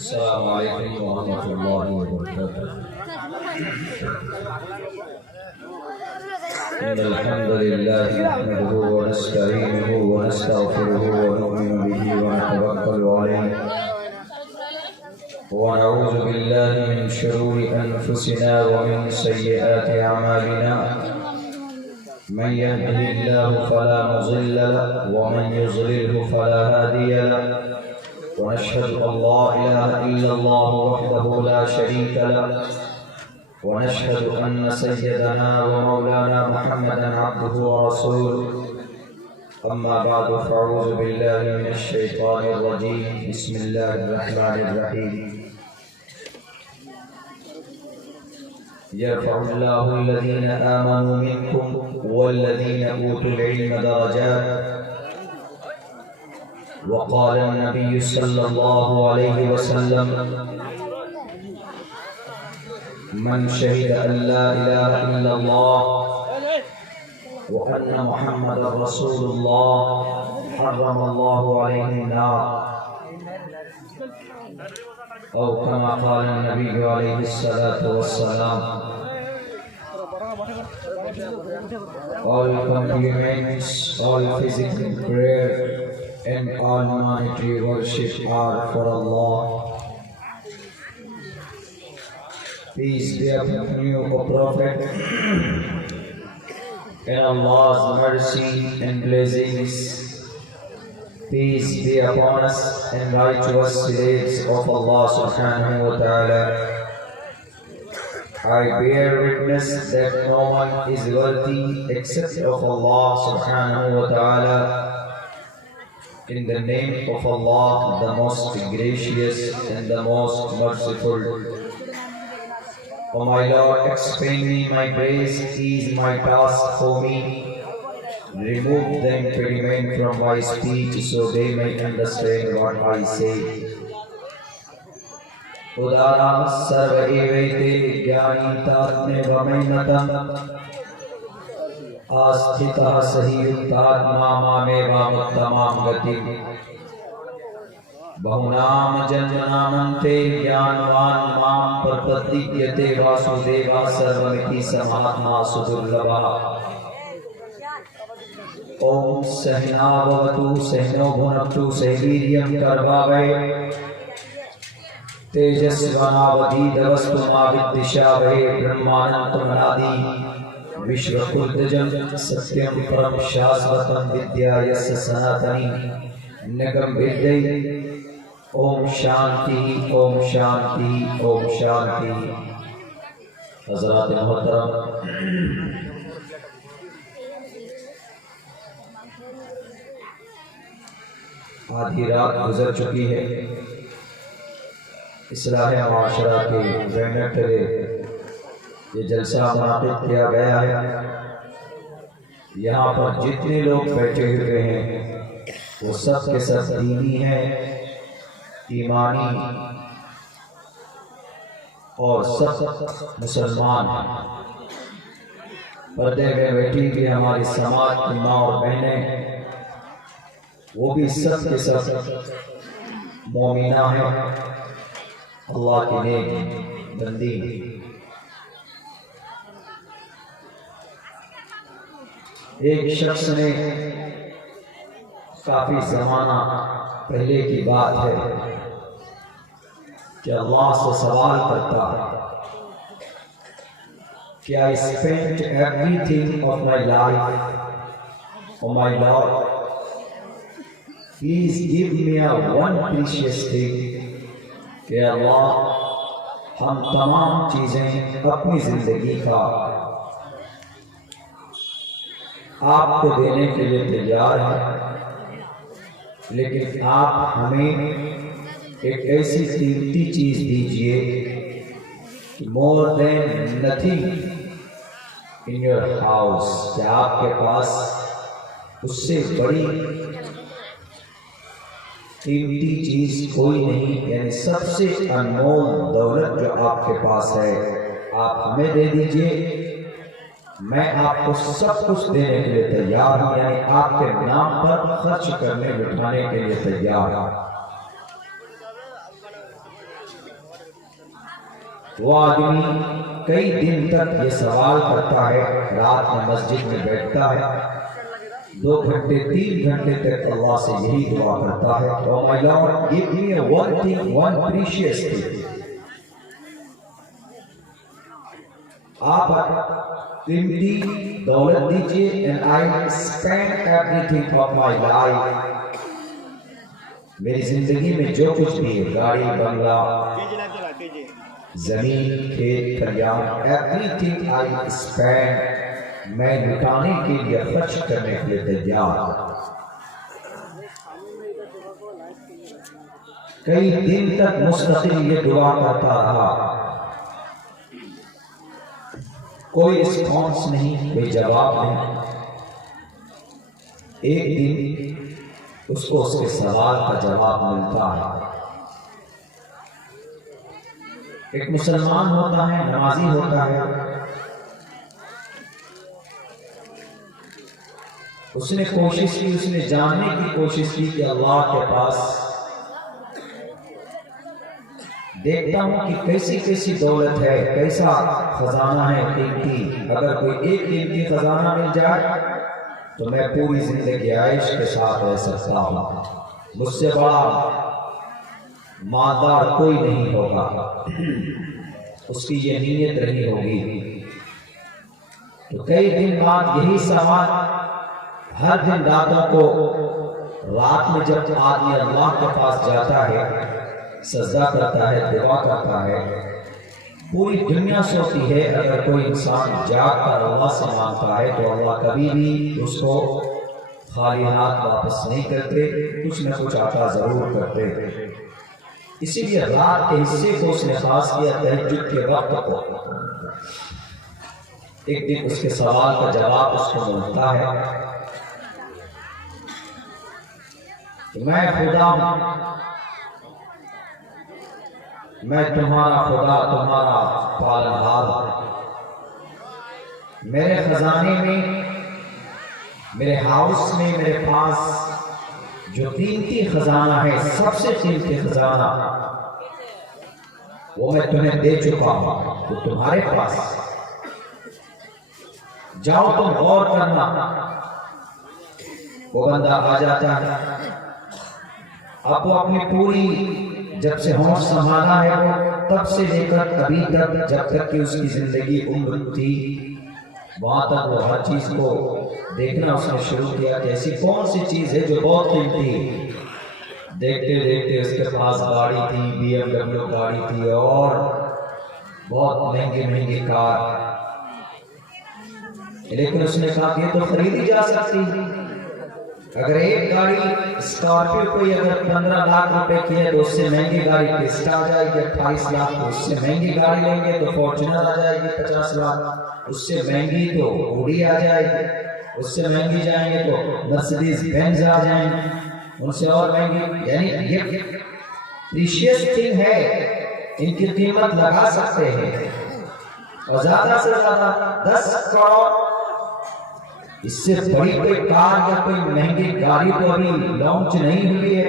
السلام علیکم ورحمۃ اللہ وبرکاتہ۔ إن الحمد لله نحمده ونستعينه ونستغفره ونؤمن به ونتوكل عليه ونعوذ بالله من شرور أنفسنا ومن سيئات أعمالنا من يهده الله فلا مضل له ومن يضلله فلا هادي له ونشهد أن لا إله إلا الله وحده لا شريك له ونشهد أن سيدنا ومولانا محمدا عبده ورسوله أما بعد فأعوذ بالله من الشيطان الرجيم بسم الله الرحمن الرحيم يرفع الله الذين آمنوا منكم والذين أوتوا العلم درجات وقال النبي صلى الله عليه وسلم من شهد أن لا إله إلا الله وأن محمد رسول الله حرم الله عليه النار أو كما قال النبي عليه الصلاة والسلام. All compliments, all physical prayer and all monetary worship are for Allah. Peace be upon you, O Prophet, and Allah's mercy and blessings. Peace be upon us and righteous slaves of Allah subhanahu wa ta'ala. I bear witness that no one is worthy except of Allah subhanahu wa ta'ala. In the name of Allah, the most gracious and the most merciful. O my Lord, explain me my praise, ease my task for me. Remove the impediment from my speech so they may understand what I say. Udara sarva evete jnani tatme vamainatam Asthita sahiyutat mame vamuttamam gati Bahunam janjanamante jnanvan mam prapatikyate vasudeva sarvamiti samahatma sudurlabha. Om Sahina Bhavatu Sahino Bhunaktu Sahiviryam Karvavai Tejasvanavadidavastu ma viddishavahe Brahmanantamanadi Vishvakurtajam Satyam Param Shasvatam Vidyayasya Sanatani Nagam Vidyai. Om Shanti, Om Shanti, Om Shanti. Hazrat Muhtaram, آدھی رات گزر چکی ہے. اصلاح معاشرہ کے banner تلے یہ جلسہ منعقد کیا گیا ہے. یہاں پر جتنے لوگ بیٹھے ہوئے ہیں وہ سب کے سب دینی ہیں, ایمانی اور سب مسلمان ہیں. پردے میں بیٹھی ہوئی ہماری سماج کی ماں اور بہنیں وہ بھی سب کے سب مومنہ ہیں, اللہ کی نیک بندی. ایک شخص نے کافی زمانہ پہلے کی بات ہے کہ اللہ سے سوال کرتا ہے کہ I spent everything of my life, oh my Lord, please give me a one precious thing. کہ اللہ ہم تمام چیزیں اپنی زندگی کا آپ کو دینے کے لیے تیار ہیں, لیکن آپ ہمیں ایک ایسی قیمتی چیز دیجئے more than nothing in your house, کہ آپ کے پاس اس سے بڑی قیمتی چیز کوئی نہیں, یعنی سب سے انمول دولت جو آپ کے پاس ہے آپ ہمیں دے دیجئے. میں آپ کو سب کچھ دینے کے لیے تیار ہوں, یعنی آپ کے نام پر خرچ کرنے بٹھانے کے لیے تیار ہوں. وہ آدمی کئی دن تک یہ سوال کرتا ہے، رات میں مسجد میں بیٹھتا ہے، 2 گھنٹے 3 گھنٹے تک اللہ سے یہی دعا کرتا ہے کہ oh my Lord, give me one thing, one precious thing. آپ قیمتی دولت دیجئے and I spend everything of my life. میری زندگی میں جو کچھ بھی ہے، گاڑی، بنگلہ، زمین، کھیت، کھلیان، everything I spend، میں لٹانے کے لیے، خرچ کرنے کے لیے تیار ہوں۔ کئی دن تک مستقل یہ دعا کرتا رہا، کوئی رسپانس نہیں، کوئی جواب نہیں۔ ایک دن اس کو اس کے سوال کا جواب ملتا ہے۔ ایک مسلمان ہوتا ہے، نمازی ہوتا ہے، اس نے کوشش کی، اس نے جاننے کی کوشش کی کہ اللہ کے پاس دیکھتا ہوں کہ کیسی کیسی دولت ہے، کیسا خزانہ ہے قیمتی، اگر کوئی ایک قیمتی خزانہ مل جائے تو میں پوری زندگی عیش کے ساتھ رہ سکتا ہوں، مجھ سے بڑا مالدار کوئی نہیں ہوگا۔ اس کی یہ نیت رہی ہوگی۔ تو کئی دن بعد یہی سوال ہر دن راتوں کو، رات میں جب آدمی اللہ کے پاس جاتا ہے، سجدہ کرتا ہے، دعا کرتا ہے، پوری دنیا سوچتی ہے اگر کوئی انسان جاگ کر اللہ سے مانگتا ہے تو اللہ کبھی بھی اس کو خالی ہاتھ واپس نہیں کرتے، کچھ نہ کچھ عطا ضرور کرتے۔ اسی لیے رات کے حصے کو اس نے خاص کیا، تہجد کے وقت کو۔ ایک دن اس کے سوال کا جواب اس کو ملتا ہے کہ میں خدا ہوں، میں تمہارا خدا، تمہارا پالنہار ہوں۔ میرے خزانے میں، میرے ہاؤس میں، میرے پاس جو قیمتی خزانہ ہے، سب سے قیمتی خزانہ، وہ میں تمہیں دے چکا ہوں، وہ تمہارے پاس۔ جاؤ تم غور کرنا۔ وہ بندہ آ جاتا ہے، اب وہ اپنی پوری جب سے ہوش سنبھالا ہے، وہ تب سے لے کر ابھی تک، جب تک کہ اس کی زندگی عمر تھی، وہاں تک وہ ہر چیز کو دیکھنا اس نے شروع کیا کہ ایسی کون سی چیز ہے جو بہت قیمتی ہے۔ دیکھتے دیکھتے اس کے پاس گاڑی تھی، BMW گاڑی تھی، اور بہت مہنگی مہنگی کار، لیکن اس نے کہا کہ یہ تو خریدی جا سکتی۔ اگر ایک گاڑی اسکارپیو کوئی اگر 15 لاکھ روپے کی ہے تو اس سے مہنگی گاڑی کرسٹا آ جائے گی 28 لاکھ، اس سے مہنگی گاڑی لیں گے تو فارچونر آ جائے گی 50 لاکھ، اس سے مہنگی تو اوڈی آ جائے گی، اس سے مہنگی جائیں گے تو مرسیڈیز بینز آ جائیں گے، ان سے اور مہنگی۔ یعنی یہ پریشیس تھنگ ہے، ان کی قیمت لگا سکتے ہیں، اور زیادہ سے زیادہ 10 کروڑ۔ اس سے بڑی کوئی کار یا کوئی مہنگی گاڑی تو ابھی لانچ نہیں ہوئی ہے۔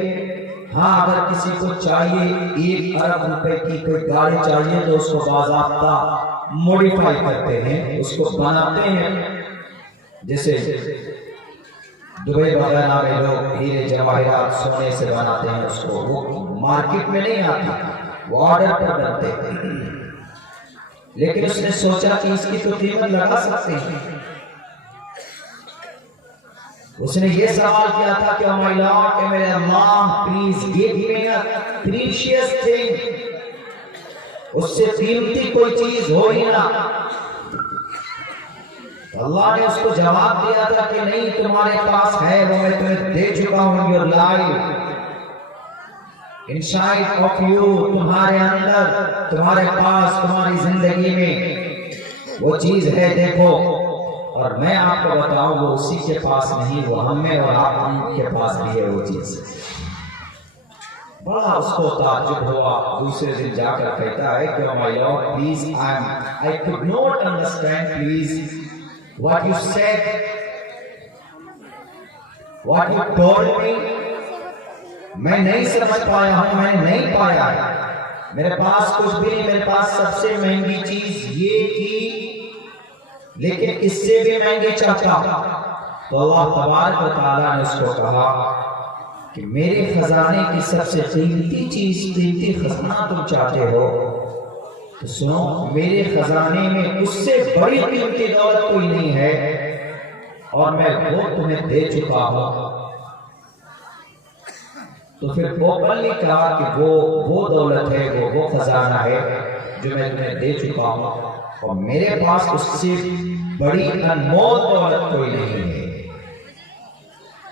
ہاں اگر کسی کو چاہیے 1 ارب روپے کی کوئی گاڑی چاہیے تو اس کو باضابطہ موڈیفائی کرتے ہیں، اس کو بناتے ہیں، جیسے دبئی وغیرہ میں لوگ ہیرے جواہرات سونے سے بناتے ہیں اس کو، وہ مارکیٹ میں نہیں آتی، وہ آرڈر پر بنتے ہیں۔ لیکن اس نے سوچا کہ اس کی تو قیمت لگا سکتے ہیں۔ اس نے یہ سوال کیا تھا کہ my Lord، کہ میرے اللہ please give me a precious thing، اس سے قیمتی کوئی چیز ہو ہی نہ۔ اللہ نے اس کو جواب دیا تھا کہ نہیں، تمہارے پاس ہے، وہ میں تمہیں دے چکا ہوں، your life inside of you، تمہارے اندر، تمہارے پاس، تمہاری زندگی میں وہ چیز ہے، دیکھو۔ اور میں آپ کو بتاؤں وہ اسی کے پاس نہیں، وہ ہم میں اور آپ ہم کے پاس بھی ہے وہ چیز۔ بڑا اس کو تعجب ہوا، دوسرے دن جا کر کہتا ہے کہ my Lord please I could not understand please what you said, what you told me، میں نہیں سمجھ پایا ہوں، میں نے نہیں پایا ہے میرے پاس کچھ بھی نہیں، میرے پاس سب سے مہنگی چیز یہ تھی، لیکن اس سے بھی مہنگی چاہتا ہوں۔ تو اللہ تبارک و تعالیٰ نے اس کو کہا کہ میرے خزانے کی سب سے قیمتی چیز، قیمتی خزانہ تم چاہتے ہو تو سنو، میرے خزانے میں اس سے بڑی قیمتی دولت کوئی نہیں ہے، اور میں وہ تمہیں دے چکا ہوں۔ تو پھر اوپنلی کہا کہ وہ دولت ہے، وہ خزانہ ہے جو میں تمہیں دے چکا ہوں، اور میرے پاس اس سے بڑی انمول دولت کوئی نہیں ہے،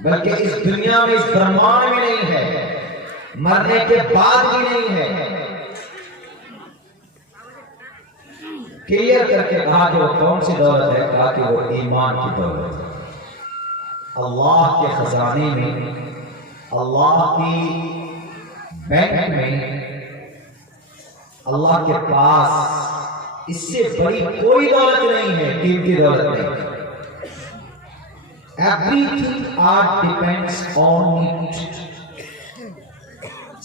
بلکہ اس دنیا میں، اس برہمانڈ میں نہیں ہے، مرنے کے بعد بھی نہیں ہے۔ کلیئر کر کے کہا کہ وہ کون سی دولت ہے؟ کہا کہ وہ ایمان کی دولت ہے۔ اللہ کے خزانے میں، اللہ کی بینک میں، اللہ کے پاس اس سے بڑی کوئی دولت نہیں ہے، قیمتی دولت نہیں۔ Everything depends on it۔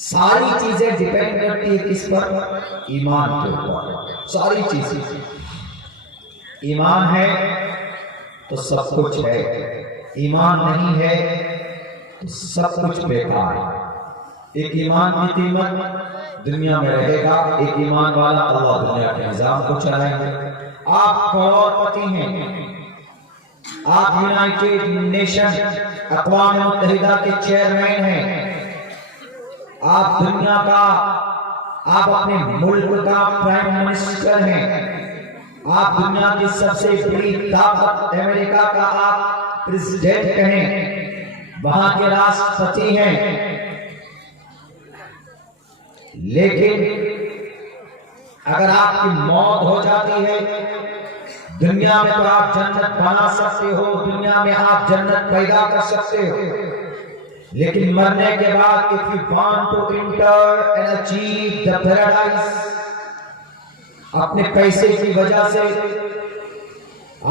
ساری چیزیں ڈیپینڈ کرتی ہے کس پر؟ ایمان کے اوپر۔ ساری چیزیں، ایمان ہے تو سب کچھ ہے، ایمان نہیں ہے تو سب کچھ بیکار ہے۔ ایک ایمان کی قیمت دنیا میں رہے گا، ایک ایمان والا اللہ دنیا کے نظام کو چلائیں گے۔ آپ کروڑ پتی ہیں، آپ یونائٹڈ نیشن، اقوام متحدہ کے چیئرمین ہیں، آپ دنیا کا، آپ اپنے ملک کا پرائم منسٹر ہیں، آپ دنیا کی سب سے بڑی طاقت امریکہ کا آپ پریزیڈنٹ ہیں، وہاں کے راشٹرپتی ہیں، لیکن اگر آپ کی موت ہو جاتی ہے، دنیا میں تو آپ جنت بنا سکتے ہو، دنیا میں آپ جنت پیدا کر سکتے ہو، لیکن مرنے کے بعد if you want to enter and achieve the paradise، اپنے پیسے کی وجہ سے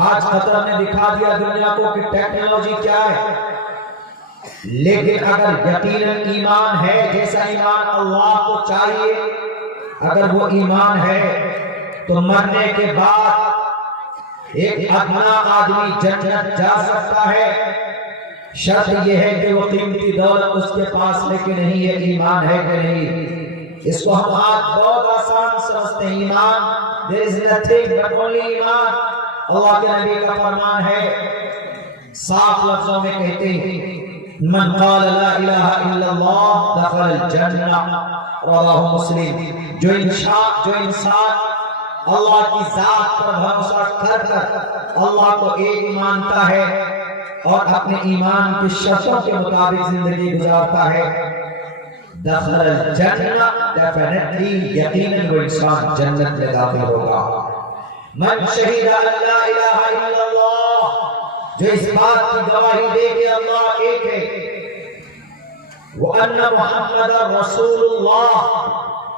آج خطرہ نے دکھا دیا دنیا کو کہ ٹیکنالوجی کیا ہے، لیکن اگر یقیناً ایمان ہے، جیسا ایمان اللہ کو چاہیے، اگر وہ ایمان ہے تو مرنے کے بعد ایک ادنا آدمی جنت جا سکتا ہے، شرط یہ ہے کہ وہ قیمتی دولت اس کے پاس لے کے نہیں ہے، ایمان ہے کہ نہیں۔ اس کو ہم آج بہت آسان سمجھتے ہیں، ایمان there is nothing but only ایمان۔ اللہ کے نبی کا فرمان ہے، صاف لفظوں میں کہتے ہیں، من قال لا الہ الا اللہ دخل الجنہ، رواہ مسلم۔ جو انسان اللہ کی ذات پر بھروسہ کر کر اللہ کو ایک مانتا ہے اور اپنے ایمان کی شرطوں کے مطابق زندگی گزارتا ہے، دخل الجنہ، ڈیفینیٹلی یقیناً وہ انسان جنت میں داخل ہوگا۔ من شہد لا الہ الا اللہ، جو اس بات کی گواہی دے کہ اللہ ایک ہے، وَأَنَّ مُحَمَّدًا رَسُولُ اللَّهِ،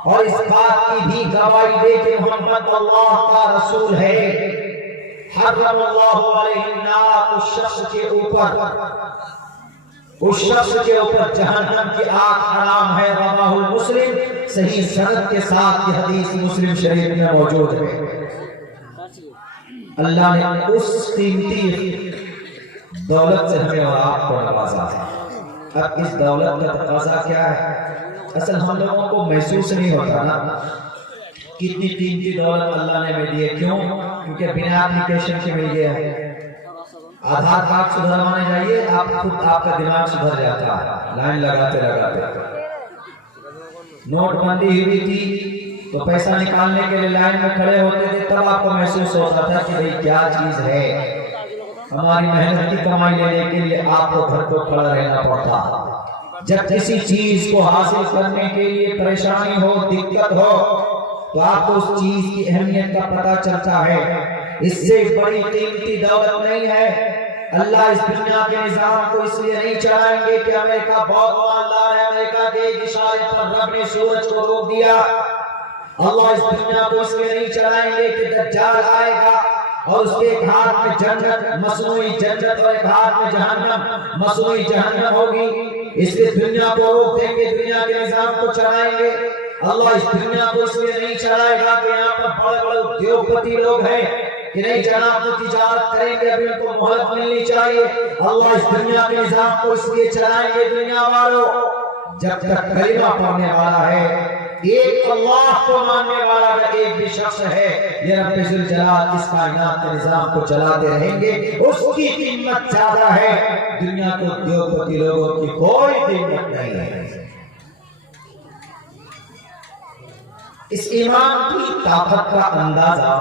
اور اس بات کی بھی گواہی دے کہ محمد اللہ کا رسول ہے، حرم اللہ علیہ النار، اس شخص کے اوپر جہنم کی آگ حرام ہے، رواہ مسلم، صحیح سند کے ساتھ یہ حدیث مسلم شریف میں موجود ہے۔ اللہ نے اس قیمتی دولت سے ہمیں اور آپ کو نوازا ہے۔ اب اس دولت کا تقاضا کیا ہے؟ اصل ہم لوگوں کو محسوس نہیں ہوتا نا کتنی قیمتی دولت اللہ نے ہمیں دی ہے۔ کیوں؟ کیونکہ بنا اپلیکیشن کے مل گیا ہے۔ آدھار کارڈ سدھروانے جائیے، آپ خود آپ کا دماغ سدھر جاتا ہے لائن لگاتے لگاتے۔ نوٹ بندی ہوئی تھی تو پیسہ نکالنے کے لیے لائن میں کھڑے ہوتے تھے، تب آپ کو محسوس ہوتا تھا کہ بھئی کیا چیز ہے۔ ہماری محنت کی کمائی لینے کے لیے آپ کو گھر کو کھڑا رہنا پڑتا۔ جب کسی چیز کو حاصل کرنے کے لیے پریشانی ہو، دقت ہو، تو آپ کو اس چیز کی اہمیت کا پتہ چلتا ہے۔ اس سے بڑی قیمتی دولت نہیں ہے۔ اللہ اس دنیا کے نظام کو اس لیے نہیں چلائیں گے کہ امریکہ بہت مالدار ہے، امریکہ کے ایک اشارے پر رب نے سورج کو روک دیا۔ اللہ اس دنیا کو اس لیے نہیں چلائیں گے کہ دجال آئے گا اور اس کے ایک ہاتھ میں جنت، مصنوعی جنت، اور ایک ہاتھ میں جہنم، مصنوعی جہنم ہوگی۔ اس لیے دنیا کو روک دیں گے، دنیا کے نظام کو چلائیں گے۔ اللہ اس دنیا کو اس لیے نہیں چلائے گا کہ یہاں پر بڑے بڑے ادیوگپتی لوگ ہیں کہ نہیں جناب تو تجارت کریں گے ابھی ان کو مہلت ملنی چاہیے. اللہ اس دنیا کے نظام کو اس لیے چلائیں گے دنیا والوں جب تک کلمہ پڑھنے والا ہے، ایک اللہ کو ماننے والا اگر ایک بھی شخص ہے، یہ رب ذوالجلال اس کائنات کے نظام کو چلاتے رہیں گے. اس کی قیمت زیادہ ہے، دنیا کے ادیوگپتی لوگوں کی کوئی قیمت نہیں ہے. اس ایمان کی طاقت کا اندازہ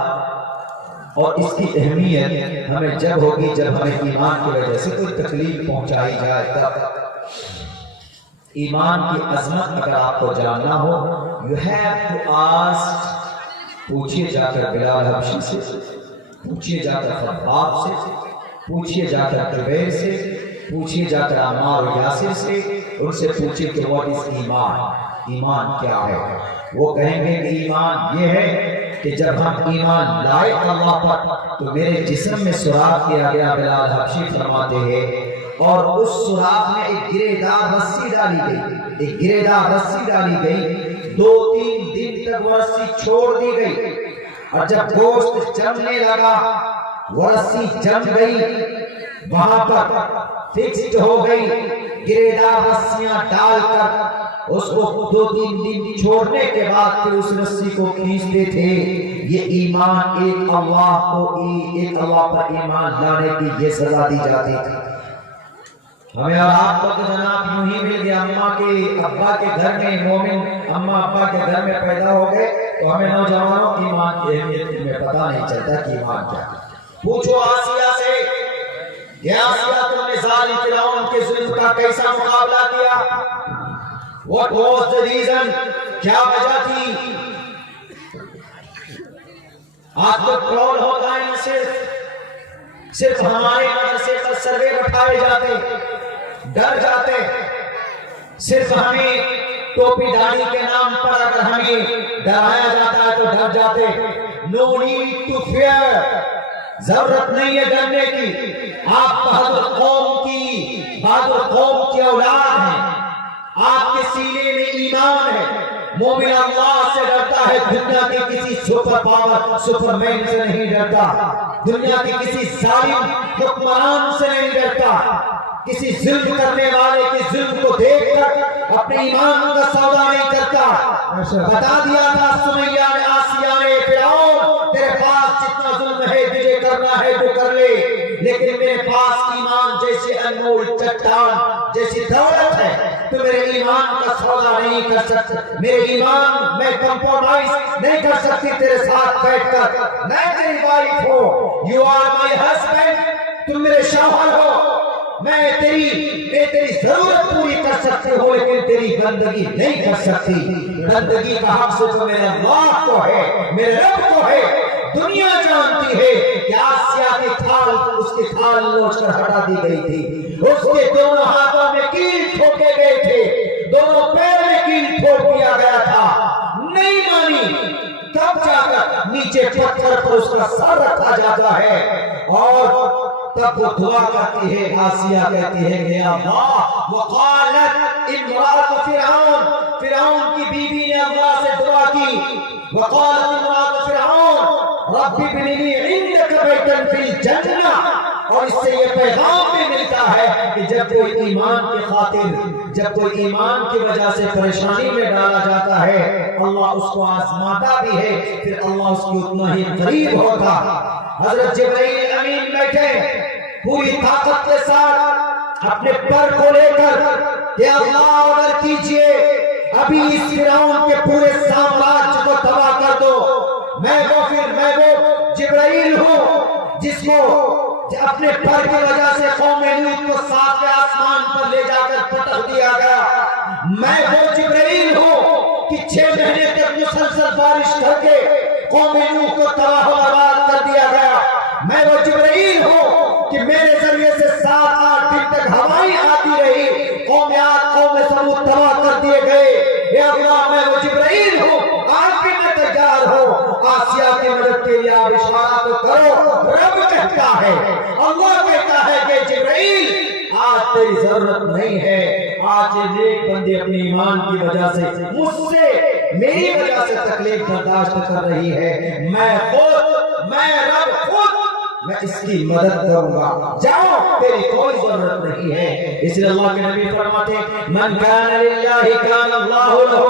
اور اس کی اہمیت ہمیں جب ہوگی جب ہمیں ایمان کی وجہ سے کوئی تکلیف پہنچائی جائے تب. ایمان کی عظمت اگر آپ کو جاننا ہو، you have to ask، پوچھئے جا کر بلال حبشی سے، پوچھئے جا کر خباب سے، پوچھئے جا کر جبیر سے، پوچھئے جا کر عمار و یاسر سے، ان سے پوچھئے کہ what is ایمان، ایمان کیا ہے. وہ کہیں گے کہ ایمان یہ ہے کہ جب ہم ایمان لائے اللہ پر تو میرے جسم میں سوراخ کیا گیا. بلال حبشی فرماتے ہیں اور اس سوراخ میں ایک گرے دار رسی ڈالی گئی، ایک گرے دار رسی ڈالی گئی. 2-3 دن تک وہ رسی چھوڑ دی گئی اور جب گوشت جمنے لگا وہ رسی جم گئی، وہاں پر فکسڈ ہو گئی. گرے دار رسیاں ڈال کر اس کو 2-3 دن چھوڑنے کے بعد پھر اس رسی کو کھینچتے تھے. یہ ایمان ایک اللہ پر ایمان لانے کی یہ سزا دی جاتی تھی. ہمیں اور آپ کو تو جناب یوں ہی مل گیا، اماں کے ابا کے گھر میں مومن اماں ابا کے گھر میں پیدا ہو گئے تو ہمیں نوجوانوں ایمان کی اہمیت میں پتہ نہیں چلتا کہ ایمان کیا. پوچھو آسیہ سے، یہ آسیہ تم نے ظالم فرعون کے ظلم کا کیسا مقابلہ کیا؟ What was the reason؟ کیا وجہ تھی؟ آج تو ٹرول ہوتا ہے نہ صرف ہمارے مدرسے پر سروے بٹھائے جاتے، ڈر جاتے. صرف ہمیں ٹوپی داڑھی کے نام پر اگر ہمیں ڈرایا جاتا ہے تو ڈر جاتے. No need to fear، ضرورت نہیں ہے ڈرنے کی. آپ بہادر قوم کی اولاد ہیں، آپ کے سینے میں ایمان ہے. مومن اللہ سے ڈرتا ہے، دنیا کے کسی سپر پاور سپر مین سے نہیں ڈرتا، دنیا کے کسی ظالم حکمران سے نہیں ڈرتا. کسی ظلم کرنے والے کے ظلم کو دیکھ کر اپنے ایمان کا سودا نہیں کرتا. بتا دیا تھا سمیہ نے آسیہ نے، فرعون تیرے پاس جتنا ظلم ہے تجھے کرنا ہے تو کر لے، لیکن میرے پاس ایمان جیسے انمول چٹان جیسی دولت ہے، تو میرے ایمان کا سودا نہیں کر سکتا. میرے ایمان میں کمپرومائز نہیں کر سکتی تیرے ساتھ بیٹھ کر. میں تیری وائف ہوں، یو آر مائی ہسبینڈ، تم میرے شوہر ہو. میں تیری ضرورت پوری کر سکتی ہوں لیکن تیری بندگی نہیں کر سکتی. بندگی کا حق صرف میرے اللہ کو ہے، میرے رب کو ہے. دنیا جانتی ہے کہ آسیہ کی کھال اس کی کھال نوچ کر ہٹا دی گئی تھی، اس کے دونوں ہاتھوں میں کیل ٹھوکے گئے تھے، دونوں پیر میں کیل ٹھوک دیا گیا تھا. نہیں مانی، تب جا کر نیچے پتھر پر اس کا سر رکھا جاتا ہے اور تب وہ دعا کرتی ہے. آسیہ کہتی ہے کہ اللہ، وقالت امرأۃ فرعون کی بیوی نے اللہ سے دعا کی. وقالت امرأۃ فرعون رب ابن لی عندک بیتا فی الجنہ. اور اس سے یہ پیغام بھی ملتا ہے کہ جب کوئی ایمان کی خاطر، جب کوئی ایمان کی وجہ سے پریشانی میں ڈالا جاتا ہے، اللہ اس کو آزماتا بھی ہے، پھر اللہ اس کی اتنا ہی قریب ہوتا. حضرت جبرائیل امین بیٹھے پوری طاقت کے ساتھ اپنے پر کو لے کر کہ اللہ آرڈر کیجئے ابھی اس فرعون کے پورے سامراج کو تباہ کر دو. میں وہ جبرائیل ہوں جس کو اپنے پر کی وجہ سے قوم لوط کو 7ویں آسمان پر لے جا کر پٹک دیا گیا. میں وہ جبرائیل ہوں کہ 6 مہینے تک مسلسل بارش کر کے قوم لوط کو تباہ و برباد کر دیا گیا. میں وہ جبرائیل ہوں کہ میرے ذریعے سے 7-8 دن تک ہوائیں آتی رہی، قوم عاد قوم ثمود تباہ کر دیے گئے. اے اللہ، میں وہ جبرائیل ہوں، آج بھی میں تیار ہوں. آسیہ کی مدد کے لیے آپ اشارہ تو کرو. رب کہتا ہے، اللہ کہتا ہے کہ جبرائیل آج تیری ضرورت نہیں ہے. آج یہ نیک بندے اپنی ایمان کی وجہ سے مجھ سے میری وجہ سے تکلیف برداشت کر رہی ہے، میں رب خود میں اس کی مدد کروں گا، جاؤ تیری کوئی ضرورت نہیں ہے۔ اس لیے اللہ کے نبی فرماتے ہیں من کان للہ کان اللہ لہ،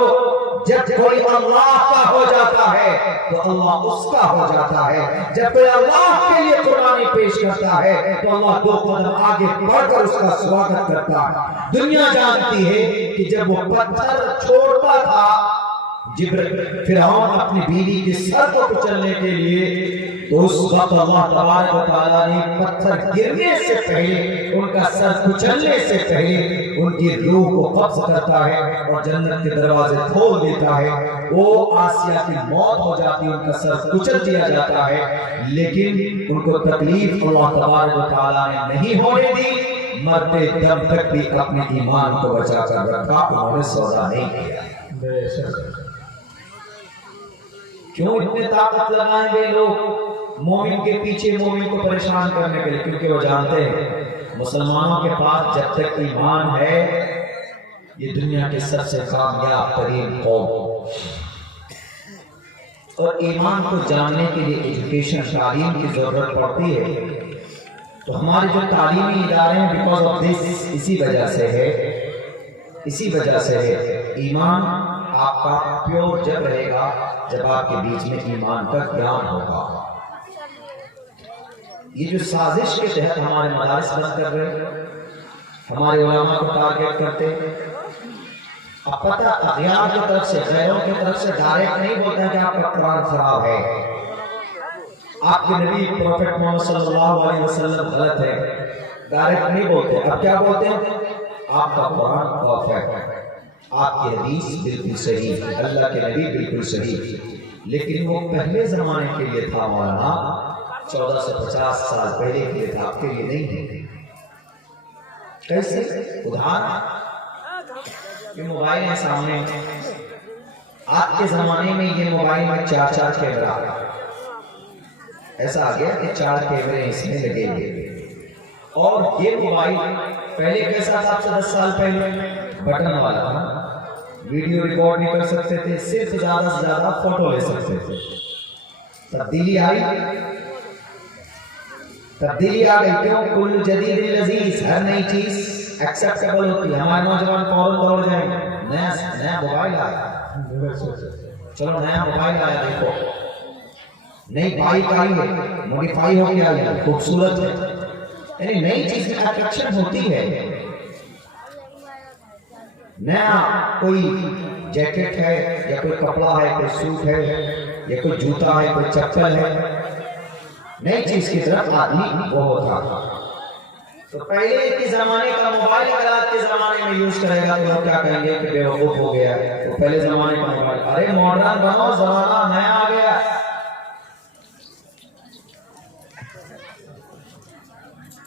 جب کوئی اللہ کا ہو جاتا ہے تو اللہ اس کا ہو جاتا ہے، جب کوئی اللہ کے لیے قربانی پیش کرتا ہے تو اللہ دو قدم آگے بڑھ کر اس کا سواگت کرتا ہے۔ دنیا جانتی ہے کہ جب وہ پتھر چھوڑتا تھا فرعون اپنی بیوی کے سر کو کچلنے کے لیے، تو اس وقت اللہ تبارک و تعالیٰ نے پتھر گرنے سے پہلے، ان کا سر کچلنے سے پہلے ان کی روح کو قبض کرتا ہے اور جنت کے دروازے کھول دیتا ہے۔ وہ آسیہ کی موت ہو جاتی، ان کا سر کچل دیا جاتا ہے، لیکن ان کو تکلیف اللہ تبارک و تعالیٰ نے نہیں ہونے دی، مرتے دم تک بھی اپنے ایمان کو بچا کر رکھا، انہوں نے سودا نہیں کیا۔ کیوں اتنے طاقت لگائیں گے لوگ مومن کے پیچھے، مومن کو پریشان کرنے کے لیے؟ کیونکہ وہ جانتے ہیں مسلمانوں کے پاس جب تک ایمان ہے یہ دنیا کے سب سے کامیاب ترین قوم، اور ایمان کو جاننے کے لیے ایجوکیشن، تعلیم کی ضرورت پڑتی ہے۔ تو ہمارے جو تعلیمی ادارے ہیں بیکاز آف دس، اسی وجہ سے ہے ایمان آپ کا پیور جب رہے گا جب آپ کے بیچ میں ایمان کا گیان ہوگا۔ یہ جو سازش کے تحت ہمارے مدارس بند کر رہے، ہمارے علماء کو ٹارگٹ کرتے، اب پتہ اغیار کی طرف سے، غیروں کی طرف سے ڈائریکٹ نہیں بولتے ہیں کہ آپ کا قرآن خراب ہے، آپ کے نبی پروفیٹ محمد صلی اللہ علیہ وسلم غلط ہے، ڈائریکٹ نہیں بولتے۔ اب کیا بولتے ہیں؟ آپ کا قرآن پرفیکٹ ہے، آپ کی حدیث بالکل صحیح، اللہ کے نبی بالکل صحیح، لیکن وہ پہلے زمانے کے لیے تھا مولانا، 1450 سال پہلے کے لیے تھا، آپ کے لیے نہیں ہے۔ کیسے؟ ادھارن یہ موبائل ہے سامنے، آپ کے زمانے میں یہ موبائل میں 4 کیمرہ، ایسا آ گیا کہ 4 کیمرے اس میں لگے ہوئے، اور یہ موبائل پہلے کیسا تھا؟ 10 سال پہلے بٹن والا تھا، ویڈیو ریکارڈ نہیں کر سکتے تھے، صرف زیادہ سے زیادہ فوٹو لے سکتے تھے۔ تبدیلی آئی، تبدیلی آ گئی، کیوں؟ کل جدید لذیذ، ہر نئی چیز ایکسیپٹیبل ہوتی ہے۔ ہمارے نوجوان فوراً دوڑ جائیں، نیا موبائل آیا، چلو نیا موبائل آیا، دیکھو نئی بائک آئی ہے، موڈیفائی ہو کے آئی ہے، خوبصورت ہے، یعنی نئی چیز میں اٹریکشن ہوتی ہے۔ نیا کوئی جیکٹ ہے یا کوئی کپڑا ہے، کوئی سوٹ ہے یا کوئی جوتا ہے، کوئی چپل ہے، نئی چیز کی طرف آدمی وہ ہوتا۔ تو پہلے کے زمانے کا موبائل اگر آج کے زمانے میں یوز کرے گا تو لوگ کیا کہیں گے کہ بے وقوف ہو گیا ہے، تو پہلے زمانے کا موبائل، ارے ماڈرن بنو، زمانہ نیا آ گیا۔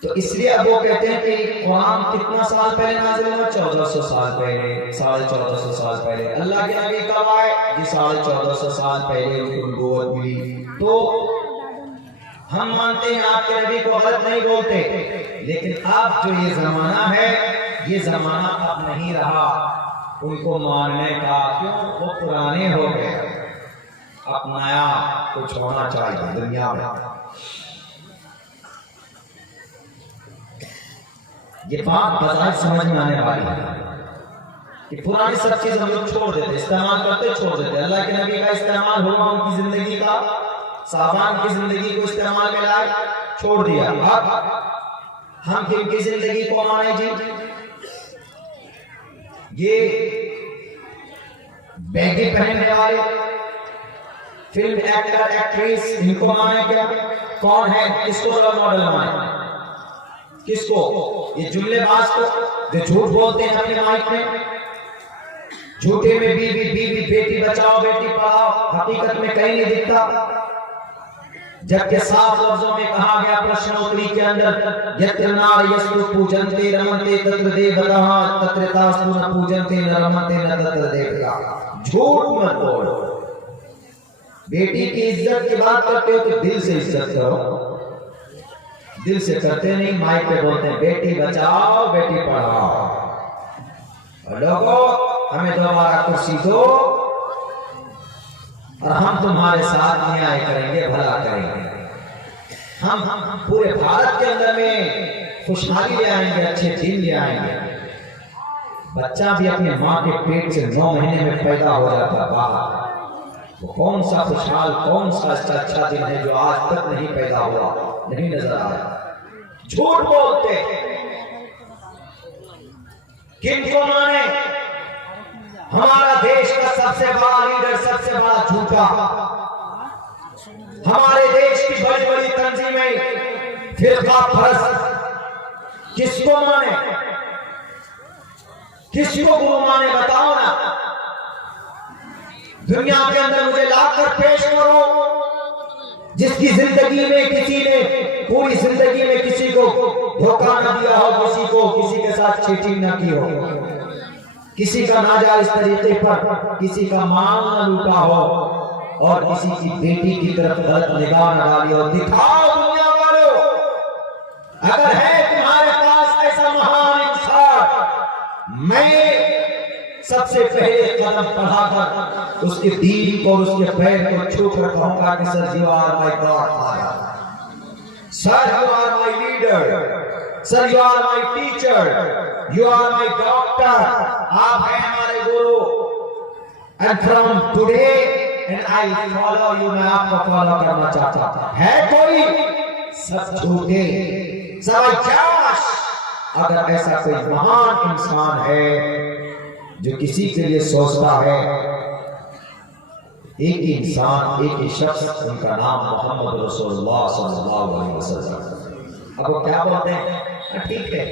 تو اس لیے اب وہ کہتے ہیں کہ قرآن کتنا سال پہلے نازل ہوا؟ 1400 سال پہلے، 1450 سال پہلے۔ اللہ کے نبی کب آئے؟ جی 1450 سال پہلے ان کو نبوت ملی۔ تو ہم مانتے ہیں آپ کے نبی کو غلط نہیں بولتے، لیکن اب جو یہ زمانہ ہے، یہ زمانہ اب نہیں رہا ان کو ماننے کا، کیوں؟ وہ پرانے ہو گئے، اب نیا کچھ ہونا چاہیے دنیا میں۔ یہ بات بظاہر سمجھ میں آنے والی ہے کہ پرانی سب چیز ہم لوگ چھوڑ دیتے، استعمال کرتے چھوڑ دیتے۔ اللہ کے نبی کا استعمال ہوا ان کی زندگی کا، صحابہ کی زندگی کو استعمال میں لائے، چھوڑ دیا۔ اب ہم کن کی زندگی کو مانے؟ جی یہ بیگی پہننے والے فلم ایکٹر ایکٹریس، ان کو مانے کیا؟ کون ہے؟ کس کو رول ماڈل مانے؟ کس کو؟ یہ جملے باز کو جو جھوٹ بولتے ہیں اپنے مائک میں، جھوٹے میں بیوی بیٹی بچاؤ بیٹی پڑھاؤ، حقیقت میں کہیں نہیں دکھتا، جبکہ صاف لفظوں میں کہا گیا پرشنوتری کے اندر یتر نار یستو پوجنتے رمنتے تتر دیوتاہا تتر تاستو نہ پوجنتے نہ رمنتے نہ تتر دیوتا۔ جھوٹ مت بول، بیٹی کی عزت کی بات کرتے ہو تو دل سے عزت کرو، دل سے کرتے نہیں، مائک پہ بولتے ہیں بیٹی بچاؤ بیٹی پڑھاؤ، اور لوگوں ہمیں دوبارہ کرسی دو، اور ہم تمہارے ساتھ نیائے کریں گے، بھلا کریں گے، ہم پورے بھارت کے اندر میں خوشحالی لے آئیں گے، اچھے دن لے آئیں گے۔ بچہ بھی اپنے ماں کے پیٹ سے 9 مہینے میں پیدا ہو جاتا باہر، وہ کون سا خوشحال، کون سا اچھا دن ہے جو آج تک نہیں پیدا ہوا، نہیں نظر آیا۔ جھوٹ بولتے، کن کو مانے؟ ہمارا دیش کا سب سے بڑا لیڈر، سب سے بڑا جھوٹا، ہمارے دیش کی بڑی بڑی تنظیمیں فرقہ پرست، کس کو مانے؟ کس کو گرو مانے؟ بتاؤ نا۔ دنیا کے اندر مجھے لا کر پیش کرو جس کی زندگی میں کسی نے پوری زندگی میں کسی کو دھوکہ نہ دیا ہو، کسی کے ساتھ چیٹنگ نہ کی ہو، کسی کا ناجائز طریقے پر کسی کا مال نہ لوٹا ہو، اور کسی کی بیٹی کی طرف غلط نگاہ نہ ڈالی ہو۔ دکھاؤ دنیا والوں، اگر ہے تمہارے پاس ایسا مہان انسان، میں سب سے پہلے قدم پڑھا کر اس کے دین کو اور اس کے پیر کو چھو کر کہوں گا کہ sir you are my god father, sir you are my leader, sir you are my teacher, you are my doctor, آپ ہیں ہمارے گرو، and from today and I follow you, میں آپ کو فالو کرنا چاہتا ہوں۔ ہے کوئی؟ سب جھوٹے، سب عیاش۔ اگر ایسا کوئی مہان انسان ہے جو کسی کے لیے سوچتا ہے، ایک ہی انسان، ایک ہی شخص، ان کا نام محمد رسول اللہ صلی اللہ علیہ وسلم۔ اب وہ کیا بولتے ہیں؟ ٹھیک ہے،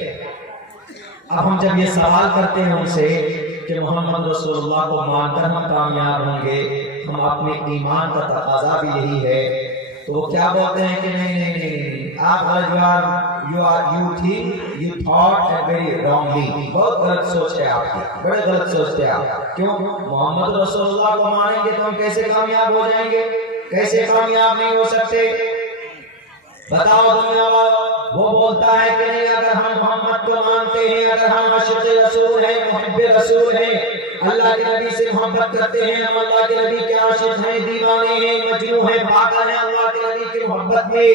اب ہم جب یہ سوال کرتے ہیں ان سے کہ محمد رسول اللہ کو مان کر ہم کامیاب ہوں گے، ہم اپنے ایمان کا تقاضا بھی یہی ہے، تو وہ کیا بولتے ہیں کہ نہیں، آپ you thought very wrongly، بہت غلط سوچ ہے آپ کی، بڑے غلط سوچتے ہیں آپ۔ کیوں؟ محمد رسول اللہ کو مانیں گے تو ہم کیسے کامیاب ہو جائیں گے؟ کیسے کامیاب نہیں ہو سکتے؟ بتاؤ دنیا والوں۔ وہ بولتا ہے کہ نہیں، اگر ہم محمد کو مانتے ہیں، اگر ہم عاشق رسول ہیں، محب رسول ہیں، اللہ کے نبی سے محبت کرتے ہیں، ہم اللہ کے نبی کے عاشق ہیں، دیوانے ہیں، مجنوں ہیں، پاگل ہیں اللہ کے نبی کی محبت میں،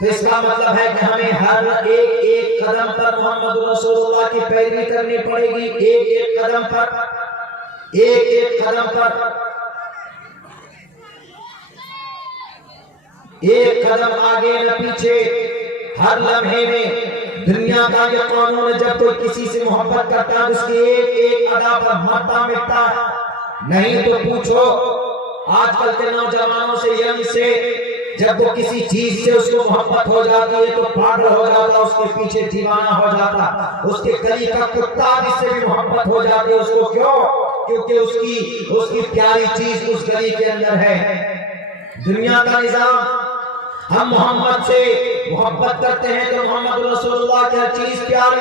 تو اس کا مطلب ہے کہ ہمیں ہر ایک قدم پر محمد رسول اللہ کی پیروی کرنی پڑے گی، ایک قدم پر، ایک قدم پر، ایک قدم آگے نہ پیچھے، ہر لمحے میں۔ دنیا کا یہ قانون ہے، جب کوئی کسی سے محبت کرتا ہے اس کی ایک ادا پر مرتا مٹتا، نہیں تو پوچھو آج کل کے نوجوانوں سے، ینگ سے، جب وہ کسی چیز سے اس کو محبت ہو جاتی ہے تو پاگل ہو جاتا، اس کے پیچھے دیوانہ ہو جاتا، اس کے گلی کا کتا جس سے بھی محبت ہو جاتی ہے اس کو، کیوں؟ کیونکہ اس کی پیاری چیز اس گلی کے اندر ہے۔ دنیا کا نظام، ہم محمد سے محبت کرتے ہیں تو محمد رسول اللہ کی ہر چیز پیاری،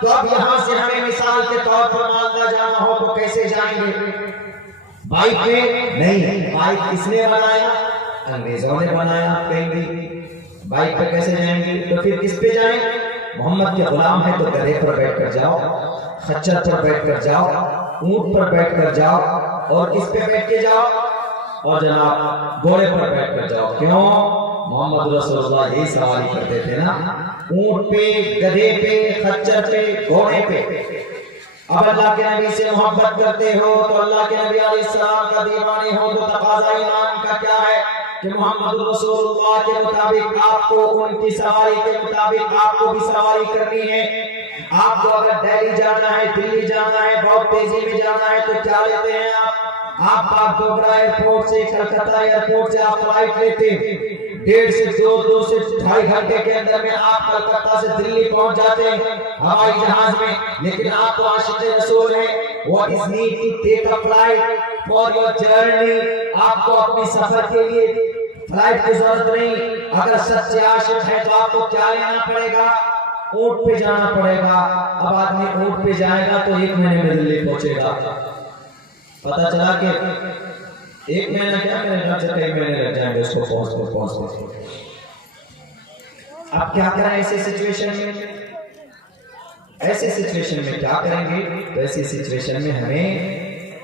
تو اب یہاں سے ہمیں مثال کے طور پر مالدہ جانا ہو تو کیسے جائیں گے؟ بائک پہ نہیں، بائک کس نے بنایا؟ انگریزوں نے بنایا، کہیں بھی بائک پہ کیسے جائیں گے؟ تو پھر کس پہ جائیں؟ محمد کے غلام ہے تو گدھے پر بیٹھ کر جاؤ، خچر پر بیٹھ کر جاؤ، اونٹ پر بیٹھ کر جاؤ، اور کس پہ بیٹھ کے جاؤ؟ اور جناب گھوڑے پر بیٹھ کر جاؤ۔ کیوں؟ محمد رسول اللہ یہی سواری کرتے تھے نا، اونٹ پہ، گدھے پہ، خچر پہ، گھوڑے پہ۔ اب اللہ کے نبی سے محبت کرتے ہو تو اللہ کے نبی علیہ السلام کا دیوانے ہو تو تقاضا ایمان کا کیا ہے کہ محمد رسول اللہ کے مطابق آپ کو، ان کی سواری کے مطابق آپ کو بھی سواری کرنی ہے۔ آپ کو اگر دہلی جانا ہے، دلی جانا ہے، بہت تیزی میں جانا ہے تو کیا لیتے ہیں آپ باگڈورا ایئرپورٹ سے، کلکتہ ایئرپورٹ سے آپ فلائٹ لیتے ہیں، 1.5 سے 2 سے 2.5 گھنٹے کے اندر میں آپ کلکتہ سے دلی پہنچ جاتے ہیں ہوائی جہاز میں۔ لیکن آپ تو عاشق رسول ہیں، what is need to take a flight for your journey، آپ کو اپنی سفر کے لیے فلائٹ کی ضرورت نہیں۔ اگر سچے عاشق ہیں تو آپ کو کیا لینا پڑے گا؟ اونٹ پہ جانا پڑے گا۔ اب آدمی اونٹ پہ جائے گا تو 1 مہینے میں دلی پہنچے گا، پتہ چلا کہ 1 مہینہ کیا میرے گھر سے 1 مہینے لگ جائیں گے اس کو پہنچ۔ آپ کیا کریں ایسے سچویشن میں؟ ایسے سچویشن میں کیا کریں گے؟ تو ایسی سچویشن میں ہمیں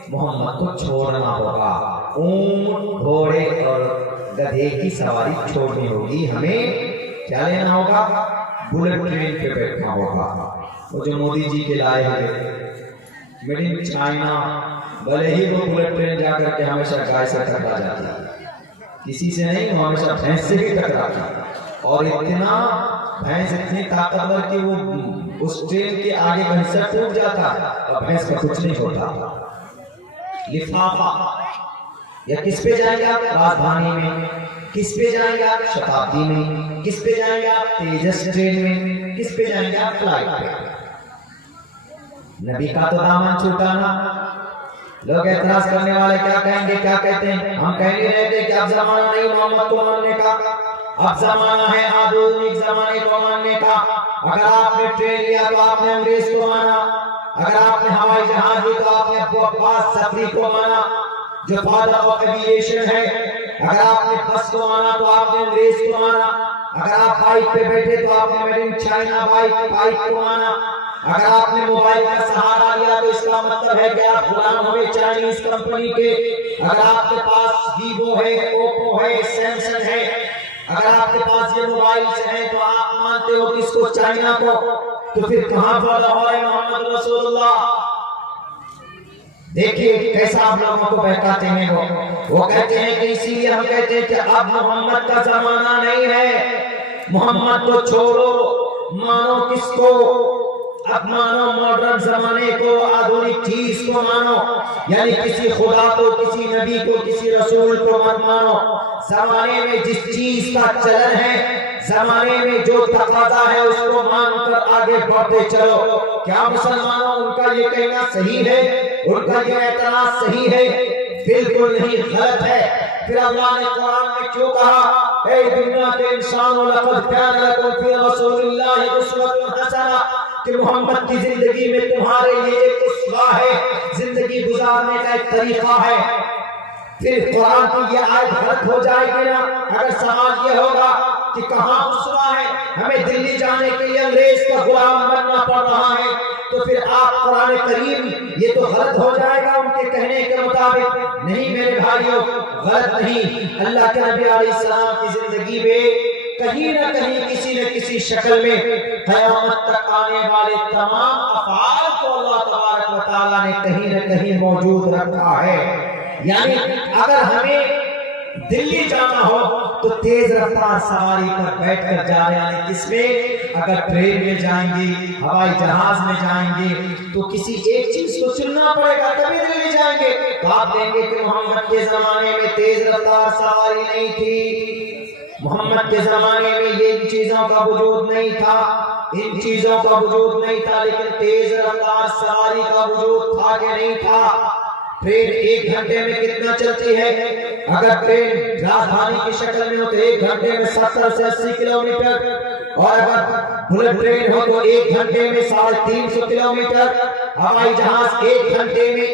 محمد کو چھوڑنا ہوگا۔ اونٹ گھوڑے اور گدھے کی سواری چھوڑنی ہوگی، ہمیں کیا لینا ہوگا؟ بلٹ ٹرین پہ بیٹھنا ہوگا۔ وہ جو مودی جی کے لائے ہوئے میڈ ان چائنا، بھلے ہی وہ بلٹ ٹرین جا کر کے ہمیشہ گائے سے ٹکرا جاتی ہے، کسی سے نہیں، وہ ہمیشہ بھینس سے بھی ٹکراتی ہے، اور اتنا بھینس اتنی طاقتور کہ وہ اس ٹرین کے آگے کا حصہ ٹوٹ جاتا ہے اور بھینس کا کچھ نہیں ہوتا۔ لفافہ یا کس پہ جائیں گے آپ؟ راجدھانی میں۔ کس پہ جائیں گے آپ؟ شتابدی میں۔ کس پہ جائیں گے آپ؟ تیجس ٹرین میں۔ کس پہ جائیں گے آپ؟ فلائٹ پہ۔ نبی کا تو دامن چھوٹا نا۔ لوگ اعتراض کرنے والے کیا کہیں گے، کیا کہتے ہیں؟ ہم کہہ نہیں رہے تھے کہ اب زمانہ نہیں محمد کو ماننے کا، اب زمانہ ہے آدھونک زمانے کو ماننے کا۔ اگر آپ نے ٹرین لیا تو آپ نے انگریز کو مانا، اگر آپ نے ہوائی جہاز لی تو آپ نے ابو عباس صفری کو مانا جو فادر آف ایویشن ہے، اگر آپ نے بس کو مانا تو آپ نے انگریز کو مانا، اگر آپ بائک پہ بیٹھے تو آپ نے میڈ ان چائنا بائک کو مانا، اگر آپ نے موبائل کا سہارا لیا تو اس کا مطلب ہے کہ آپ غلام ہوئے چائنیز کمپنی کے۔ اگر آپ کے پاس ویوو ہے، اوپو ہے، سیمسنگ ہے، اگر آپ کے پاس یہ موبائل ہیں تو آپ مانتے ہو کس کو؟ چائنا کو۔ تو پھر کہاں فالو ہو رہے محمد رسول اللہ؟ دیکھیے کیسا آپ لوگوں کو بہکاتے ہیں۔ وہ کہتے ہیں کہ اسی لیے ہم کہتے ہیں کہ اب محمد کا زمانہ نہیں ہے، محمد کو چھوڑو، مانو کس کو؟ اب مانو ماڈرن زمانے کو، آدھونک چیز کو مانو، یعنی کسی خدا کو، کسی نبی کو، کسی رسول کو مت مانو۔ زمانے میں جس چیز کا چلن ہے، زمانے میں جو تقاضا ہے اس کو مان کر آگے بڑھتے چلو۔ کیا مسلمانوں ان کا یہ کہنا صحیح ہے؟ ان کا یہ اعتراض صحیح ہے؟ بالکل نہیں، غلط ہے۔ پھر اللہ نے قرآن میں کیوں کہا اے دنیا کے انسانوں لقد کان لکم فی رسول اللہ اسوۃ حسنہ، کہ محمد کی زندگی میں تمہارے لیے ایک اسوہ ہے، زندگی گزارنے کا ایک طریقہ ہے۔ پھر قرآن کی یہ آیت غلط ہو جائے گی نا اگر سوال یہ ہوگا کہ کہاں اسوہ ہے، ہمیں دلی جانے کے لیے انگریز کا غلام بننا پڑ رہا ہے، تو پھر آپ قرآن کریم یہ تو غلط ہو جائے گا ان کے کہنے کے مطابق۔ نہیں میرے بھائیوں، غلط نہیں۔ اللہ کے نبی علیہ السلام کی زندگی میں کہیں نہ کہیں کسی نہ کسی شکل میں قیامت تک آنے والے تمام افعال کو اللہ تبارک و تعالیٰ نے کہیں نہ کہیں موجود رکھا ہے۔ یعنی اگر ہمیں دلی جانا ہو تو تیز رفتار سواری پر بیٹھ کر جائیں، یعنی کس میں؟ اگر ٹرین میں جائیں گے، ہوائی جہاز میں جائیں گے تو کسی ایک چیز کو چننا پڑے گا تبھی دلی جائیں گے۔ تو آپ دیں گے کہ محمد کے زمانے میں تیز رفتار سواری نہیں تھی، محمد کے زمانے میں یہ ان چیزوں کا وجود نہیں تھا، ان چیزوں کا وجود نہیں تھا، لیکن تیز رفتار سواری کا وجود تھا کہ نہیں تھا؟ ٹرین 1 گھنٹے میں کتنا چلتی ہے؟ اگر ٹرین راجدھانی کی شکل میں ہو تو 1 گھنٹے میں 70 سے 80 کلومیٹر، اور اگر بلٹ ٹرین ہو تو 1 گھنٹے میں 350 کلومیٹر، ہوائی جہاز 1 گھنٹے میں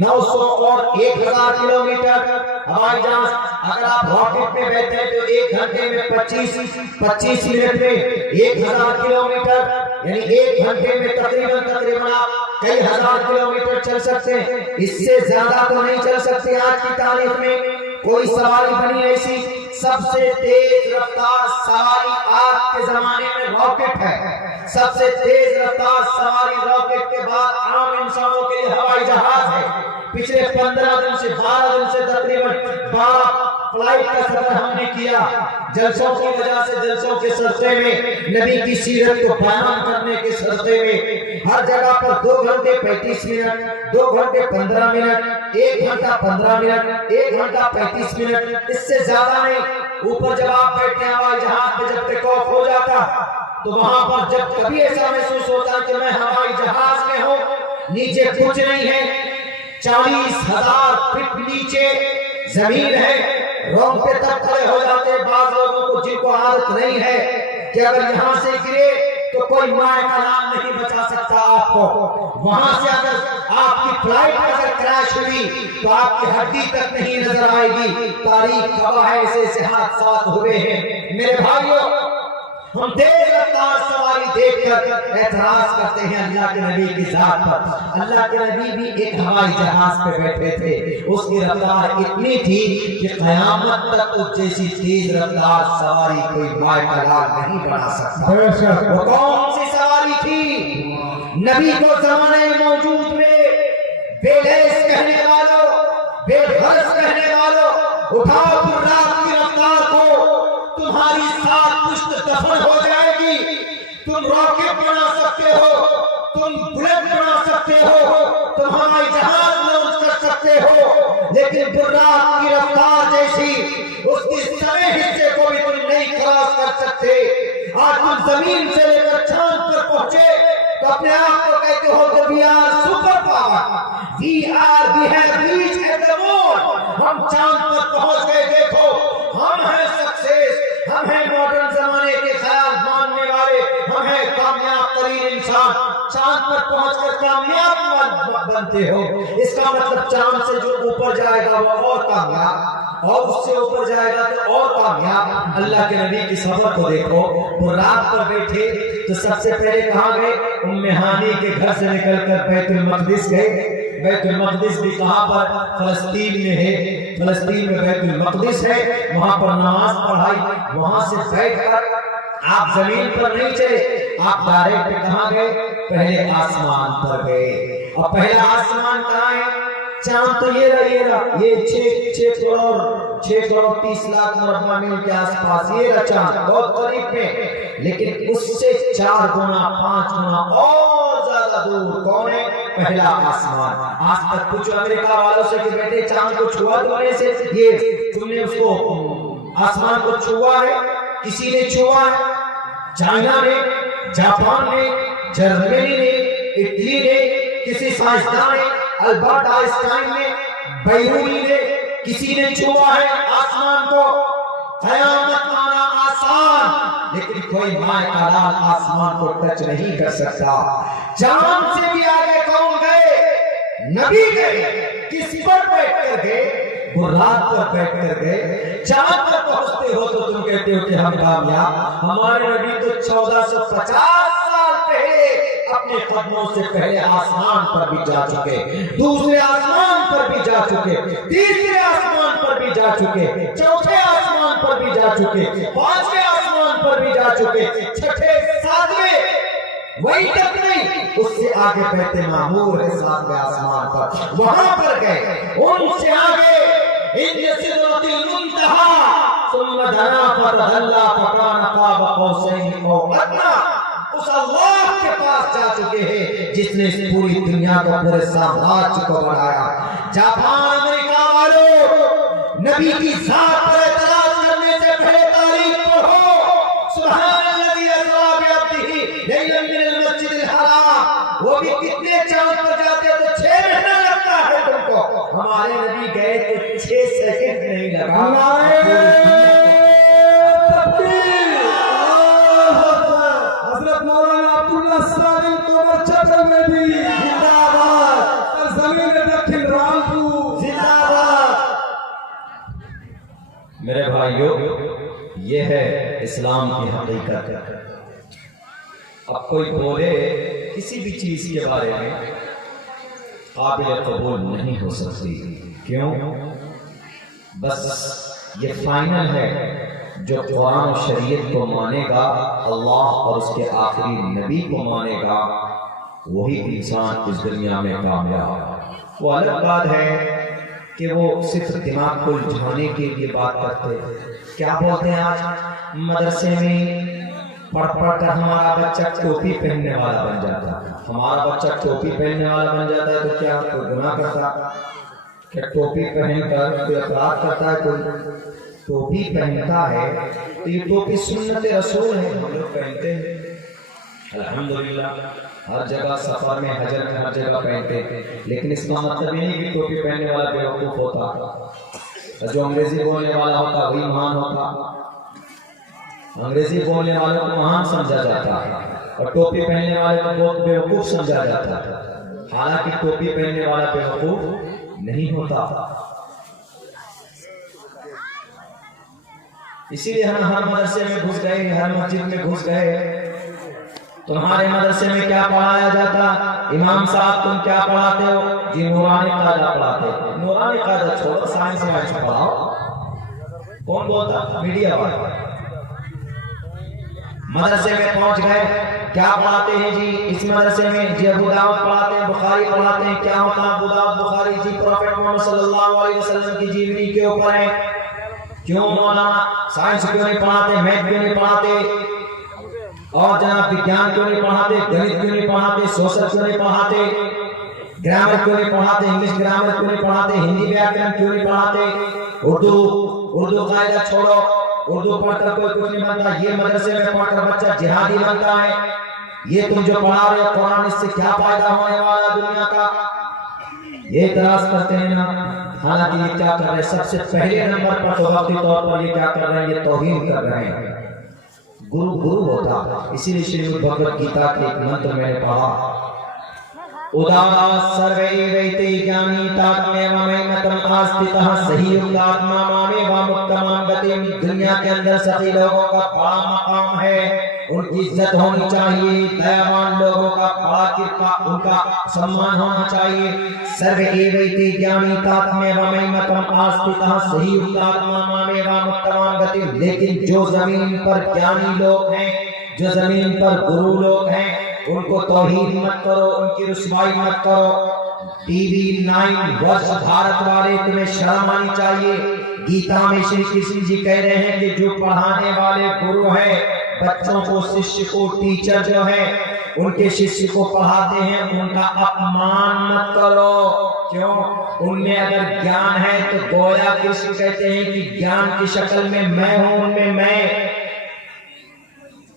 900 اور 1000 کلومیٹر، ہوائی جہاز اگر آپ راکٹ میں بیٹھتے ہیں تو 1 گھنٹے میں 25 منٹ میں 1000 کلومیٹر، یعنی 1 گھنٹے میں تقریباً آپ کئی ہزار کلومیٹر چل سکتے ہیں۔ اس سے زیادہ تو نہیں چل سکتے۔ آج کی تاریخ میں کوئی سواری بنی ایسی، سب سے تیز رفتار سواری آج کے زمانے میں راکٹ ہے۔ سب سے تیز رفتار سواری راکٹ کے بعد عام انسانوں کے لیے ہوائی جہاز ہے۔ پچھلے 15 دن سے 12 دن سے تقریباً 12 فلائٹ کا سفر ہم نے کیا، جلسوں کی وجہ سے، جلسوں کے سلسلے میں، نبی کی سیرت کو بیان کرنے کے سلسلے میں ہر جگہ پر 2 گھنٹے 35 منٹ، 2 گھنٹے 15 منٹ، 1 گھنٹہ 15 منٹ، 1 گھنٹہ 35 منٹ، اس سے زیادہ نہیں۔ اوپر جب آپ بیٹھتے ہیں ہوائی جہاز میں، جب ٹیک آف ہو جاتا تو وہاں پر جب کبھی ایسا محسوس ہوتا ہے کہ میں ہوائی جہاز میں ہوں، نیچے کچھ نہیں ہے، 40,000 فٹ نیچے زمین ہے، رونگٹے تک کھڑے ہو جاتے ہیں بعض لوگوں کو جن کو عادت نہیں ہے کہ اگر یہاں سے گرے تو کوئی مائع کا نام نہیں بچا سکتا آپ کو۔ وہاں سے اگر آپ کی فلائٹ اگر کریش ہوئی تو آپ کی ہڈی تک نہیں نظر آئے گی۔ تاریخ گواہ ہے ایسے حادثات ہوئے ہیں۔ میرے بھائیوں، ہم تیز رفتار سواری دیکھ کر اعتراض کرتے ہیں اللہ کے نبی کی ذات پر۔ اللہ کے نبی بھی ایک ہوائی جہاز پہ بیٹھے تھے، اس کی رفتار اتنی تھی کہ قیامت تک اس جیسی تیز رفتار سواری کوئی مائے کا لال نہیں بنا سکتا۔ وہ کون سی سواری تھی؟ نبی کو زمانے موجود میں بے لیس کہنے والوں، بے غرض کہنے والوں، اٹھاؤ رات کی رفتار کو، تمہاری ساتھ پشت دفن ہو جائے گی، تم راکٹ بنا سکتے ہو، تم بلٹ بنا سکتے ہو، تم ہوائی جہاز لانچ کر سکتے ہو، لیکن براق کی رفتار جیسی اس کی سویں حصے کو بھی تم نہیں کراس کر سکتے۔ آج تم زمین سے لے کر چاند پر پہنچے تو اپنے آپ کو کہتے ہو کہ we are super power, we have reached at the moon، ہم چاند پر پہنچ گئے، دیکھو ہم ہیں سکسیس، ہم ہیں ماڈرن زمانے کے خیال ماننے والے، ہم ہیں کامیاب ترین انسان۔ چاند پر پہنچ کر کامیاب بنتے ہو، اس کا مطلب چاند سے جو اوپر جائے گا وہ اور کامیاب، اور اس سے اوپر جائے گا تو اور کامیاب۔ اللہ کے نبی کی سفر کو دیکھو، وہ رات پر بیٹھے تو سب سے پہلے کہاں گئے؟ ام ہانی کے گھر سے نکل کر بیت المقدس گئے۔ بیت المقدس بھی کہاں پر؟ فلسطین میں ہے، فلسطین میں بیت المقدس ہے، وہاں پر نماز پڑھائی، وہاں سے بیٹھ کر آپ زمین پر نہیں چلے، آپ ڈائریکٹ کہاں گئے؟ پہلے آسمان پر گئے۔ اور پہلا آسمان کہاں ہے؟ چاند تو یہ رہا، یہ 6 کروڑ 30 لاکھ مربع میل کے آس پاس یہ رہا چاند، بہت قریب میں، لیکن اس سے 4 گنا 5 گنا اور زیادہ دور کون ہے؟ پہلا آسمان۔ آج تک پوچھو امریکہ والوں سے کہ بیٹے چاند کو چھوا تم نے سے، یہ تم نے اس کو آسمان کو چھوا ہے؟ کسی نے چھوا ہے؟ چائنا نے، جاپان نے، جرمنی نے، اٹلی نے، کسی سائنسدان نے، البرٹ آئنسٹائن نے، بیرونی نے، کسی نے چھوا ہے آسمان کو؟ قیامت آنا آسان، لیکن کوئی مائے کا لال آسمان کو ٹچ نہیں کر سکتا۔ چاند سے بھی آگے کون گئے؟ نبی گئے۔ کس پر بیٹھ کر گئے؟ برات پر بیٹھ کر گئے۔ چاند پر پہنچتے ہو تو تم کہتے ہو کہ ہم کامیاب۔ ہمارے نبی تو 1450 سال پہلے اپنے قدموں سے پہلے آسمان پر بھی جا چکے، دوسرے آسمان پر بھی جا چکے، تیسرے آسمان پر بھی جا چکے، چوتھے آسمان پر بھی جا چکے، پانچویں آسمان پر بھی جا چکے، چھٹے 7ویں وہی تک نہیں، اس سے آگے بیت معمور ہے 7ویں آسمان پر، وہاں پر گئے۔ ان سے آگے عند سدرۃ المنتہی ثم دنا فتدلی فکان قاب قوسین او ادنی، اس اللہ کے پاس جا چکے ہیں جس نے اس پوری دنیا کو، پورے سامراج کو بنایا۔ جاپان، امریکہ والوں، نبی کی ذات پر اعتراض کرنے سے پہلے تاریخ پڑھو۔ سبحان الذی اسری بعبدہ لیلا من المسجد الحرام، وہ بھی کتنے چاند پر جاتے تو 6 مہینہ لگتا ہے تم کو، ہمارے نبی گئے تو 6 سیکنڈ نہیں لگا۔ میرے بھائیو، یہ ہے اسلام کی حقیقت۔ اب کوئی بولے کسی بھی چیز کے بارے میں قابل قبول نہیں ہو سکتی، کیوں؟ بس یہ فائنل ہے، جو قرآن و شریعت کو مانے گا، اللہ اور اس کے آخری نبی کو مانے گا، وہی انسان اس دنیا میں کامیاب۔ وہ الگ بات ہے کہ وہ صرف دماغ کو الجھانے کے لیے بات کرتے ہیں۔ کیا بولتے ہیں آج مدرسے میں پڑھ پڑھ کر ہمارا بچہ ٹوپی پہننے والا بن جاتا ہے، ہمارا بچہ ٹوپی پہننے والا بن جاتا ہے تو کیا کوئی گناہ کرتا؟ کہ ٹوپی پہن کر کوئی اپرادھ کرتا ہے؟ کوئی ٹوپی پہنتا ہے تو یہ ٹوپی سنت رسول ہے، ہم لوگ پہنتے ہیں الحمدللہ، ہر جگہ سفر میں، حجر میں، ہر جگہ پہنتے ہیں، لیکن اس کا مطلب یہ نہیں کہ ٹوپی پہننے والا بیوقوف ہوتا، جو انگریزی بولنے والا ہوتا وہی مہان ہوتا۔ انگریزی بولنے والوں کو مہان سمجھا جاتا ہے اور ٹوپی پہننے والے کو بہت بیوقوف سمجھا جاتا ہے، حالانکہ ٹوپی پہننے والا بیوقوف نہیں ہوتا۔ اسی لیے ہم ہر مدرسے میں گھس گئے، ہر مسجد میں گھس گئے. تمہارے مدرسے میں کیا پڑھایا جاتا؟ امام صاحب تم کیا پڑھاتے ہو؟ جی نورانی قاعدہ پڑھاتے ہو. نورانی قاعدہ چھوڑو، سائنس پڑھاؤ. کون بولتا؟ میڈیا والا. مدرسے میں پہنچ گئے، کیا پڑھاتے ہیں جی اس مدرسے میں؟ جی ابو داؤد پڑھاتے ہیں، بخاری پڑھاتے ہیں. کیا ہوتا ہے ابو داؤد بخاری؟ جی پروفیٹ محمد صلی اللہ علیہ وسلم کی جیونی کے اوپر ہے. کیوں مولانا سائنس کیوں نہیں پڑھاتے، میتھ کیوں نہیں پڑھاتے، اور جناب وگیان کیوں نہیں پڑھاتے، گنت کیوں نہیں پڑھاتے، سوشل کیوں نہیں پڑھاتے، گرامر کیوں نہیں پڑھاتے، انگلش گرامر کیوں نہیں پڑھاتے، ہندی ویاکرن کیوں نہیں پڑھاتے، اردو قاعدہ چھوڑو، اردو پڑھ کر کوئی کچھ نہیں بنتا. یہ مدرسے میں پڑھ کر بچہ جہادی بنتا ہے. یہ تم جو پڑھا رہے ہو قرآن، اس سے کیا فائدہ ہونے والا دنیا کا؟ یہ اعتراض کرتے ہیں نا. حالانکہ یہ کیا کر رہے ہیں؟ سب سے پہلے نمبر پر تو وقتی طور پر یہ کیا کر رہے ہیں؟ یہ توہین کر رہے ہیں. گرو ہوتا. اسی لیے شریمد بھگوت گیتا کے ایک منتر میں نے پڑھا، ادارا سروے ویتے جانی تاتمے ومیمتم آستتہ صحیح آتما مامے وامتمان گتیم. دنیا کے اندر سخی لوگوں کا بڑا مقام ہے، ان کی عزت ہونی چاہیے. دیوان لوگوں کا بڑا کرپا، ان کا سمان ہونا چاہیے. سروے ویتے جانی تاتمے ومیمتم آستتہ صحیح آتما مامے وامتمان گتیم. لیکن جو زمین پر جانی لوگ ہیں، جو زمین پر گرو لوگ ہیں، ان کو توہین مت کرو، ان کی رسوائی مت کرو. ٹی وی 9 ورش بھارت والے تمہیں شرم آنی چاہیے. گیتا میں شری کرشن جی کہہ رہے ہیں کہ جو پڑھانے والے گرو ہیں، بچوں کو ششیہ کو ٹیچر جو ہے ان کے ششیہ کو پڑھاتے ہیں، ان کا اپمان مت کرو. کیوں؟ ان میں اگر گیان ہے تو گویا کرشن کہتے ہیں کہ گیان کی شکل میں میں ہوں، ان میں میں.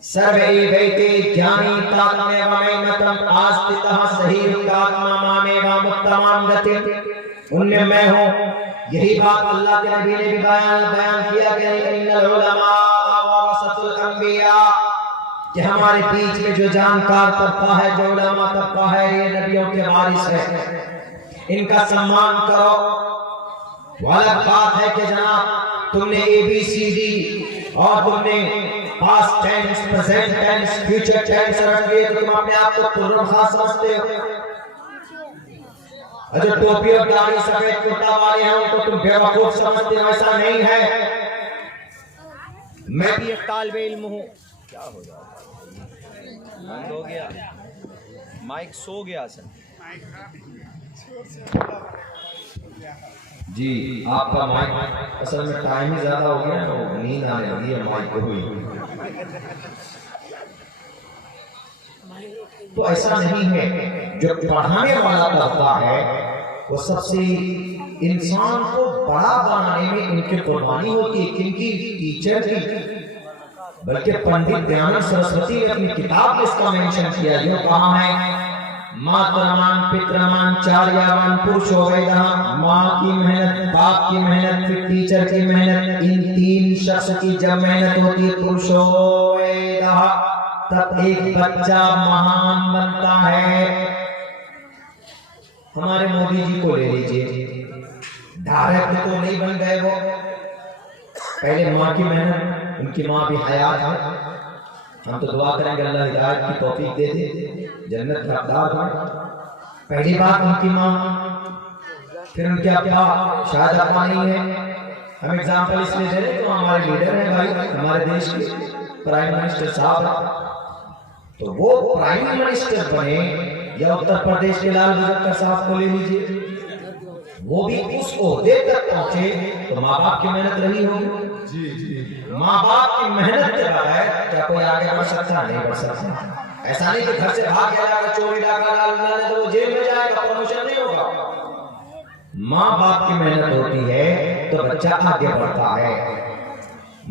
سروے ویتے جانی تاتمے ومیمتم آستتہ صحیح آتما مامے وامتمان گتیم. ان میں میں ہوں. یہی بات اللہ کے نبی نے بھی بیان کیا کہ ان العلماء ورثۃ الانبیاء، کہ ہمارے بیچ میں جو جانکار طبقہ ہے، جو علماء طبقہ ہے، یہ نبیوں کے وارث ہے، ان کا سمان کرو. والد بات ہے کہ جناب تم نے اے بی سی ڈی اور تم نے past tense, present tense, future tennis رکھ لیے تو تم اپنے آپ کو ترم خاص سمجھتے ہو. اور جو ٹوپی اور داڑھی سفید کرتا والے ہیں ان کو تم بیوقوف سمجھتے ہو. ایسا نہیں ہے. میں بھی ایک طالب علم ہوں. کیا ہو گیا؟ بند ہو گیا مائک، سو گیا سر. جی آپ کا مائک اصل میں ٹائم ہی زیادہ ہو گیا، نیند آنے لگی ہے مائک کو بھی. تو ایسا نہیں ہے. جو پڑھانے والا طبقہ ہے وہ سب سے انسان کو بڑا بنانے میں ان کی قربانی ہوتی ہے. کن کی؟ ٹیچر کی. بلکہ پنڈت دیانند سرسوتی نے اپنی کتاب میں اس کا مینشن کیا. جو کہاں ہے؟ ماترمان پترمان چاریاوان پرشو ویدہ. ماں کی محنت، باپ کی محنت، پھر ٹیچر کی محنت، ان تین شخص کی جب محنت ہوتی ہے پرشو ویدہ، تب ایک بچہ مہان بنتا ہے. ہمارے مودی جی کو لے لیجئے، ڈائریکٹ تو نہیں بن گئے وہ. پہلے ماں کی محنت، ان کی ماں بھی حیات ہے. ہم تو دعا کریں گے اللہ ہدایت کی توفیق دے دے، جنت کا حقدار بنے. پہلی بات ان کی ماں، پھر ان کے ابا شاید ابا نہیں ہے. ہم ایگزامپل اس لیے دے رہے تو ہمارے لیڈر ہیں بھائی، ہمارے دیش کے پرائم منسٹر صاحب. تو وہ پرائم منسٹر بنے یا اتر پردیش کے لال بہادر صاحب کو لے لیجیے، وہ بھی اس عہدے تک پہنچے تو ماں باپ کی محنت رہی ہوگی. ماں باپ کی محنت کے بغیر کیا کوئی آگے بڑھ سکتا؟ نہیں بڑھ سکتا. ایسا نہیں کہ گھر سے بھاگ جائے گا، چوری ڈاکہ ڈالنا تو وہ جیل میں جائے گا، پروموشن نہیں ہوگا. ماں باپ کی محنت ہوتی ہے تو بچہ آگے بڑھتا ہے.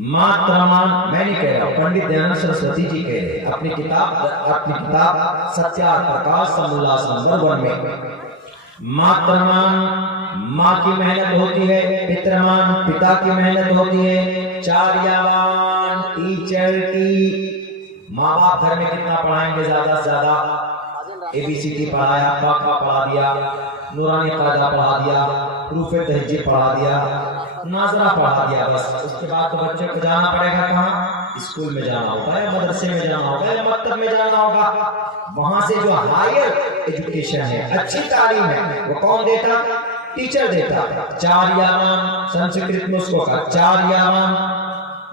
ماترمان میں نہیں کہہ رہا ہوں، پنڈت دیانند سرسوتی جی کہہ رہے اپنی کتاب ستیار پرکاش سمولاس نمبر 1 میں. ماترمان ماں کی محنت ہوتی ہے، پترمان پتا کی محنت ہوتی ہے، چاریاوان ٹیچر کی. ماں باپ گھر میں کتنا پڑھائیں گے؟ زیادہ سے زیادہ ABCD پڑھایا، پاکا پڑھا دیا، نورانی قاعدہ پڑھا دیا، حروف تہجی پڑھا دیا، ناظرہ پڑھا دیا، بس اس کے بعد تو بچے کو جانا پڑے گا کہاں؟ اسکول میں جانا ہوگا یا مدرسے میں جانا ہوگا یا مکتب میں جانا ہوگا. وہاں سے جو ہائر ایجوکیشن ہے، اچھی تعلیم ہے، وہ کون دیتا؟ ٹیچر دیتا. 4 یامان سنسکرت میں اس کو کہا 4 یامان.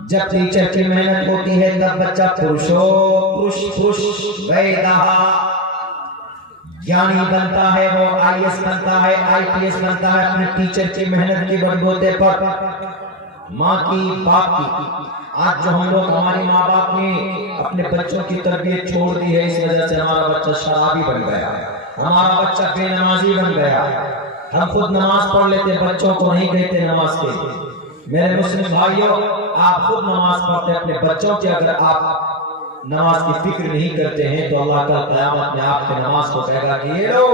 جب ٹیچر کی محنت ہوتی ہے تب بچہ جانی بنتا ہے، وہ IAS بنتا ہے، IPS بنتا ہے اپنے ٹیچر کی محنت کے بلبوتے پر. ماں کی، باپ کی. آج جو ہم لوگ، ہماری ماں باپ نے اپنے بچوں کی تربیت چھوڑ دی ہے، اس وجہ سے ہمارا بچہ شرابی بن گیا، ہمارا بچہ بے نمازی بن گیا. ہم خود نماز پڑھ لیتے، بچوں کو نہیں کہتے نماز کے. میرے مسلم بھائیوں، آپ خود نماز پڑھتے، اپنے بچوں کی اگر آپ نماز کی فکر نہیں کرتے ہیں تو اللہ کا قیامت میں آپ کے نماز کو کہے گا کہ یہ لو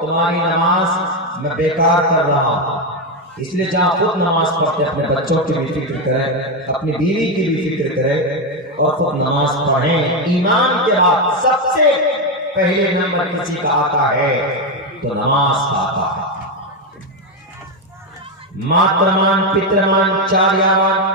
تمہاری نماز میں بیکار کر رہا ہوں. اس لیے جہاں خود نماز پڑھتے اپنے بچوں کی بھی فکر کریں، اپنی بیوی کی بھی فکر کریں اور خود نماز پڑھیں. ایمان کے بعد سب سے پہلے نمبر کسی کا آتا ہے تو نماز کا آتا ہے. ماترمان، پترمان، 4 یامان.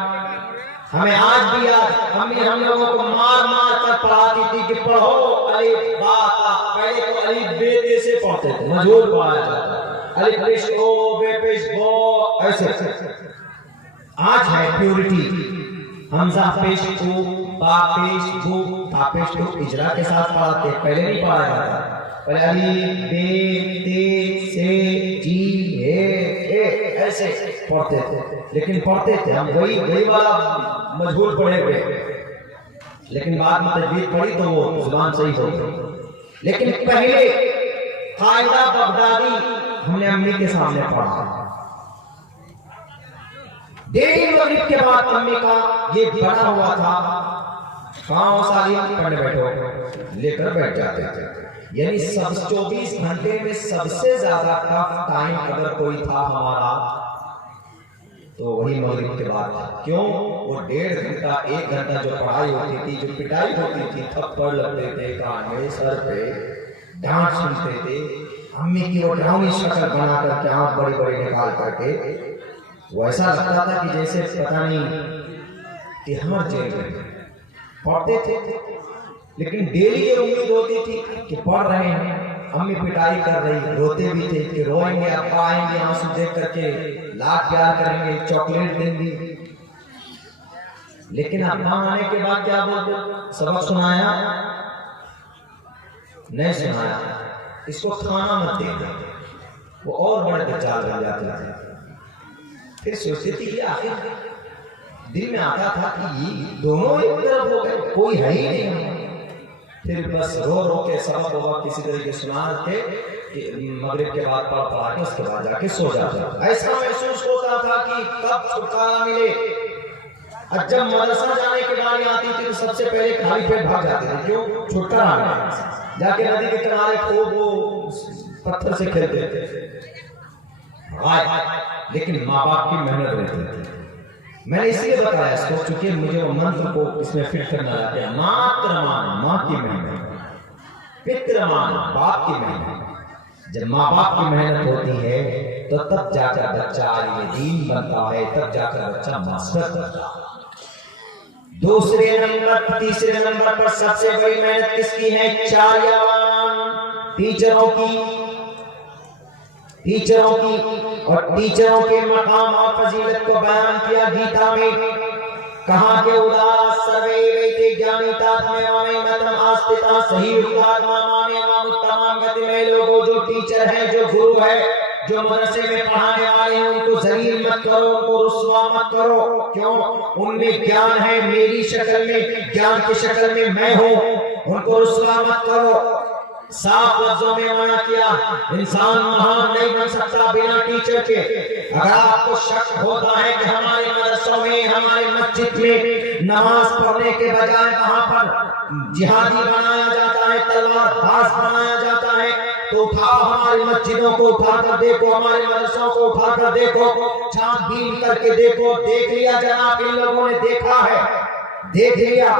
ہمیں آج بھی یاد، امی ہم لوگوں کو مار مار کر پڑھاتی تھی کہ پڑھو الف با تا. پہلے تو الف بے تے سے پڑھتے تھے، مجہول پڑھایا جاتا ہے، الف پیش او بے پیش بو ایسے. آج ہے پیورٹی، حمزہ پیش او، با پیش بو، تا پیش تو اجرا کے ساتھ پڑھاتے، پہلے نہیں پڑھایا جاتا. پہلے الف بے تے سے جی اے ایسے پڑھتے تھے، لیکن پڑھتے تھے ہم وہی والا مجہول پڑھے ہوئے. لیکن بعد میں تجوید پڑھی تو وہ زبان صحیح ہو گئی. لیکن پہلے قاعدہ بغدادی ہم نے امی کے سامنے پڑھا. ڈیلی مغرب کے بعد امی کا یہ بنا ہوا تھا، کہاں سالم پڑھنے بیٹھو، لے کر بیٹھ جاتے تھے. یعنی 24 گھنٹے میں سب سے زیادہ ٹف ٹائم اگر کوئی تھا ہمارا تو وہی مغرب کے بعد تھا. کیوں؟ وہ 1.5 گھنٹہ 1 گھنٹہ جو پڑھائی ہوتی تھی، جو پٹائی ہوتی تھی، تھپڑ لگتے تھے کان میں، سر پہ ڈانٹ سنتے تھے. امی کی وہ ڈراؤنی شکل بنا کر کے آنکھ بڑی بڑی نکال کر کے، وہ ایسا لگتا تھا کہ جیسے پتہ نہیں کہ ہمر جیل میں پڑھتے تھے. لیکن ڈیلی یہ امید ہوتی تھی کہ پڑھ رہے ہیں، امی پٹائی کر رہی، روتے بھی تھے کہ روئیں گے، ابا آئیں گے، آنسو دیکھ کر کے لاڈ پیار کریں گے، چاکلیٹ دیں گے. لیکن ابا آنے کے بعد کیا بولتے؟ سبق سنایا؟ نہیں سنایا، اس کو کھانا مت دے دیں. وہ اور بڑے دجال بن جاتے تھے. پھر سوچتے تھے کہ آخر دل میں آتا تھا کہ یہ دونوں ایک طرف ہو گئے، کوئی ہے ہی نہیں. پھر بس رو رو کے سبق ہوگا کسی طریقے سناتے کہ مغرب کے بعد پڑھا کے اس کے بعد جا کے سو جاتا. ایسا محسوس ہوتا تھا کہ کب چھٹکارا ملے. اور جب مدرسہ جانے کی باری آتی تھی تو سب سے پہلے خالی پیٹ بھاگ جاتے تھے. کیوں؟ چھٹکارا ملے. جا کے ندی کے کنارے خوب وہ پتھر سے کھیلتے تھے. لیکن ماں باپ کی محنت رہتی تھی. میں نے اس لیے بتایا اس کو چونکہ مجھے وہ منتر کو اس میں فٹ کرنا چاہتے ہیں. ماترمان، ماں کی محنت، پترمان، باپ کی محنت. جب ماں باپ کی محنت ہوتی ہے تو تب جا کر بچہ عالم دین بنتا ہے، تب جا کر بچہ ماسٹر بنتا ہے. دوسرے نمبر، تیسرے نمبر پر سب سے بڑی محنت کس کی ہے؟ 4 یامان، ٹیچروں کی. ٹیچروں کی اور ٹیچروں کے مقام اور فضیلت کو بیان کیا گیتا میں. کہا کہ ادارا سروے ویتے جانی تاتمے وامی متم آستتا صحیح ادار مامانے وامتمان گتی میں. لوگوں جو ٹیچر ہیں، جو گرو ہے، جو مدرسے میں پڑھانے والے ہیں، ان کو ذلیل مت کرو، ان کو رسوا مت کرو. کیوں؟ ان میں گیان ہے، میری شکل میں، گیان کی شکل میں میں ہوں. ان کو رسوا مت کرو. صاف لفظوں میں منع کیا. انسان مہان نہیں بن سکتا بنا ٹیچر کے. اگر آپ کو شک ہوتا ہے کہ ہمارے مدرسوں میں، ہمارے مسجد میں نماز پڑھنے کے بجائے وہاں پر جہادی بنایا جاتا ہے، تلوار باز بنایا جاتا ہے، تو اٹھاؤ ہماری مسجدوں کو اٹھا کر دیکھو، ہمارے مدرسوں کو اٹھا کر دیکھو، چھان بین کر کے دیکھو. دیکھ لیا جناب، ان لوگوں نے دیکھا ہے، دیکھ لیا.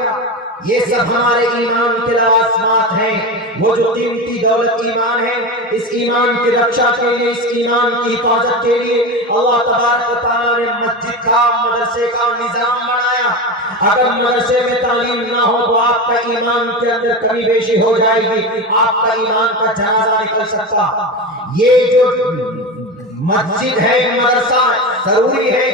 یہ سب ہمارے ایمان کے لوازمات ہیں. وہ جو قیمتی دولت ایمان ہے، اس ایمان کی رکشا کے لیے، اس ایمان کی حفاظت کے لیے اللہ تبارک و تعالیٰ نے مسجد کا، مدرسے کا نظام بنایا. اگر مدرسے میں تعلیم نہ ہو تو آپ کا ایمان کے اندر کمی بیشی ہو جائے گی، آپ کا ایمان کا جنازہ نکل سکتا. یہ جو مسجد ہے، مدرسہ ضروری ہے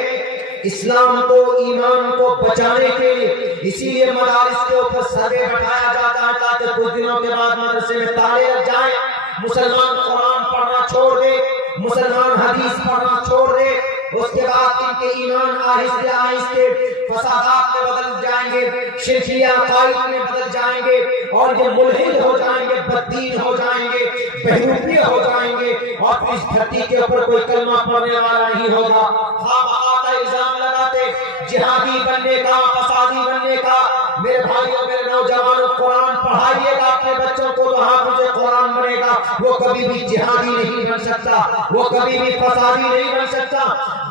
اسلام کو، ایمان کو بچانے کے لیے. اسی لیے مدارس کے اوپر سروے بٹھایا جاتا ہے تاکہ کچھ دنوں کے بعد مدرسے میں تالے لگ جائیں، مسلمان قرآن پڑھنا چھوڑ دے، مسلمان حدیث پڑھنا چھوڑ دے. اس کے بعد ان کے ایمان آہستہ آہستہ فسادات میں بدل جائیں گے، شرکی عقائد میں بدل جائیں گے، اور یہ ملحد ہو جائیں گے، بددین ہو جائیں گے، بہروپی ہو جائیں گے، اور پھر اس دھرتی کے اوپر کوئی کلمہ پڑھنے والا نہیں ہوگا. خواب الزام لگاتے جہادی بننے کا، فسادی بننے کا. میرے بھائیوں، میرے نوجوانوں، قرآن پڑھائیے گا اپنے بچوں کو تو حافظ قرآن بنے گا. وہ کبھی بھی جہادی نہیں بن سکتا، وہ کبھی بھی فسادی نہیں بن سکتا.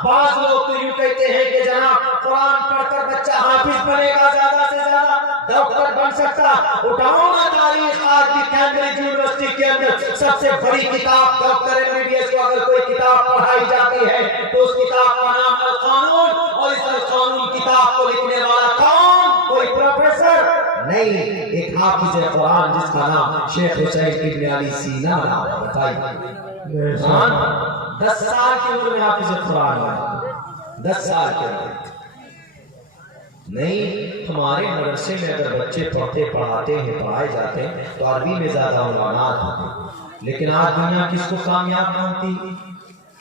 بعض لوگ تو یوں کہتے ہیں کہ جناب قرآن پڑھ کر بچہ حافظ بنے گا، زیادہ سے زیادہ ڈاکٹر بن سکتا. اٹھاؤ نا تاریخ، آج بھی کیمبرج یونیورسٹی کے اندر سب سے بڑی کتاب ڈاکٹر MBBS کو اگر کوئی کتاب پڑھائی جاتی ہے تو اس کتاب کا نام القانون، اور اس القانون کتاب کو لکھنے والا کون؟ کوئی پروفیسر نہیں، ایک حافظ قرآن جس کا نام شیخ حسین ابن علی سینا نام ہے. بتائیے 10 سال کی عمر میں حافظ قرآن ہے، 10 سال کے عمر نہیں. ہمارے مدرسے میں اگر بچے پڑھتے پڑھاتے ہیں، پڑھائے جاتے ہیں تو عربی میں زیادہ عنوانات ہوتے. لیکن آج دنیا کس کو کامیاب مانتی؟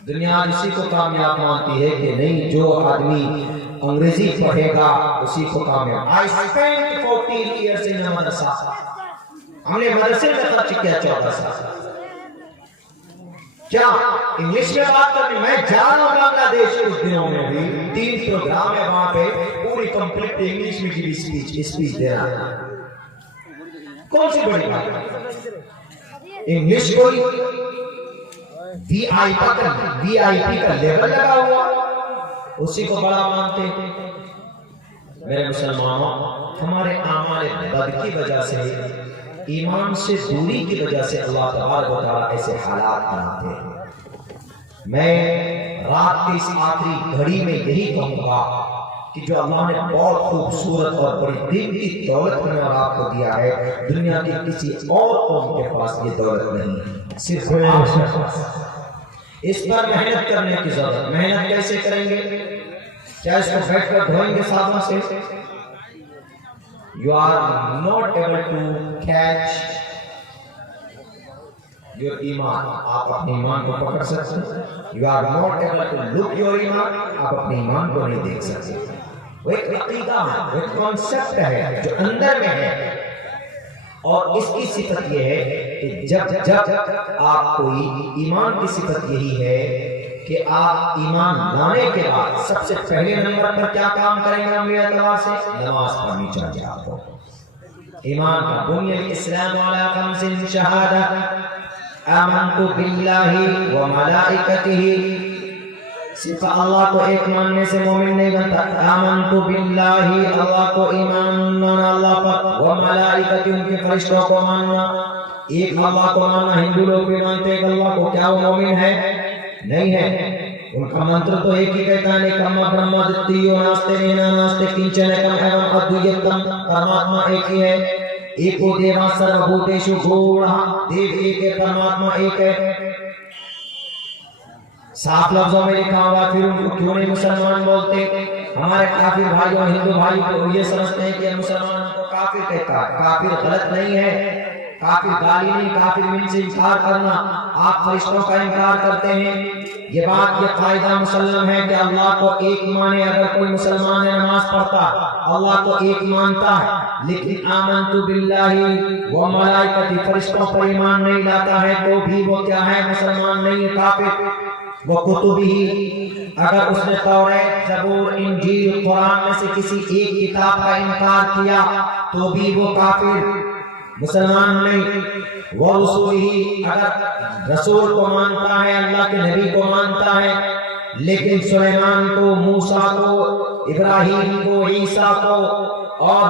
دنیا اسی کو کامیاب مانتی ہے کہ نہیں، جو آدمی انگریزی پڑھے گا اسی کو کامیاب. I spent 14 years in a مدرسہ. ہم نے مدرسے میں خرچ کیا 14 سال. کیا انگلش میں بات کرنی؟ میں جا رہا ہوں بنگلہ دیش کچھ دنوں میں بھی 3 پروگرام ہے وہاں پہ، پوری کمپلیٹ انگلش میں کی اسپیچ دے رہا ہے. کون سی بڑی بات ہے؟ انگلش کوئی VIP کا لیول لگا ہوا، اسی کو بڑا مانتے ہیں. میرے مسلمانوں، ہمارے اعمال بد کی وجہ سے، ایمان سے دوری کی وجہ سے اللہ تبارک و تعالیٰ ایسے حالات بناتے ہیں. میں رات کی اس آخری گھڑی میں یہی کہوں گا کہ جو اللہ نے بہت خوبصورت اور بڑی قیمتی دولت ہمیں اور آپ کو دیا ہے، دنیا کی کسی اور قوم کے پاس یہ دولت نہیں، صرف آپ کے پاس. اس پر محنت کرنے کی ضرورت. محنت کیسے کریں گے؟ کیا اس کو بیٹھ کر دھوئیں گے صابن سے؟ You are not able to catch your ایمان. آپ اپنے ایمان کو پکڑ سکتے ہیں. You are not able to look your ایمان. آپ اپنے ایمان کو نہیں دیکھ سکتے. وہ ایک عقیدہ ہے، وہ ایک کانسیپٹ ہے جو اندر میں ہے، اور اس کی صفت یہ ہے کہ جب آپ کوئی ایمان کی صفت یہی ہے کہ آپ ایمان لانے کے بعد سب سے پہلے نمبر پر کیا کام کریں گے؟ میرے اعتبار سے نماز پڑھنی چاہیے آپ کو. ایمان کا بنی الاسلام علی خمس شہادت آمنت باللہ و ملائکتہ. صرف اللہ کو ایک ماننے سے مومن نہیں بنتا. آمنت باللہ، اللہ کو ایمان مانا اللہ پر، و ملائکتہ، ان کے فرشتوں کو ماننا. ایک اللہ کو ماننا ہندو لوگ بھی مانتے ہیں اللہ کو، کیا وہ مومن ہے؟ نہیں ہے. ان کا منتر تو ایک ہی کہتا ہے کم برہما دتیو ناستے نینا ناستے کنچن کم ایوم ادویتم. پرماتما ایک ہی ہے. ایکو دیوا سروبھوتیشو گوڑا. دیو ایک ہے، پرماتما ایک ہے. صاف لفظوں میں لکھا ہوا. پھر ان کو کیوں نہیں مسلمان بولتے؟ ہمارے کافر بھائیوں، ہندو بھائیوں کو یہ سمجھتے ہیں کہ مسلمان کو کافر کہتا ہے. کافر غلط نہیں ہے. کافر گالی نہیں، کافر من سے انکار کرنا. آپ فرشتوں کا انکار کرتے ہیں. یہ بات، یہ قاعدہ مسلم ہے کہ اللہ کو ایک مانے. اگر کوئی مسلمان نماز پڑھتا اللہ کو ایک مانتا ہے، لیکن آمنت باللہ و ملائکتہ، فرشتوں پر ایمان نہیں لاتا ہے تو بھی وہ کیا ہے؟ مسلمان نہیں ہے، کافر. وہ کتبہ، اگر اس نے توریت، زبور، انجیل، قرآن میں سے کسی ایک کتاب کا انکار کیا تو بھی وہ کافر، مسلمان نہیں. وہ رسولہ، اگر رسول کو مانتا ہے، اللہ کے نبی کو مانتا ہے، لیکن سلیمان کو، موسیٰ کو، ابراہیم کو، عیسیٰ کو اور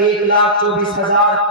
1,24,000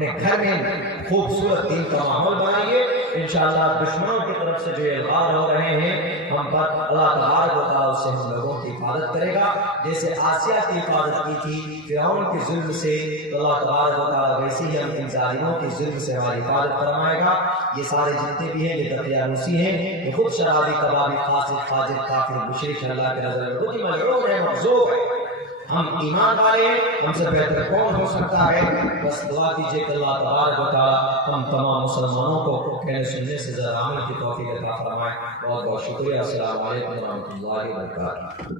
اپنے گھر میں خوبصورت دین کا ماحول بنائیے. انشاءاللہ دشمنوں کی طرف سے جو الغار ہو رہے ہیں ہم پر اللہ تبارک و تعالیٰ اس سے ہم لوگوں کی حفاظت کرے گا. جیسے آسیہ کی حفاظت کی تھی فرعون کے ظلم سے، تو اللہ تبارک و تعالیٰ ویسے ہی ہم ان ظالموں کے ظلم سے ہماری حفاظت فرمائے گا. یہ سارے جتنے بھی ہیں یہ دقیانوسی ہیں، یہ خود شرابی کبابی فاسق فاجر کافر مشرک اللہ کے نظر میں خود ہی ملعون ہے، مغضوب ہے. ہم ایمان والے ہیں، ہم سے بہتر کون ہو سکتا ہے؟ بس دعا کیجیے کہ اللہ تبارک و تعالیٰ ہم تمام مسلمانوں کو کہنے سننے سے زیادہ عمل کی توفیق عطا فرمائے. بہت بہت شکریہ. السلام علیکم ورحمۃ اللہ وبرکاتہ.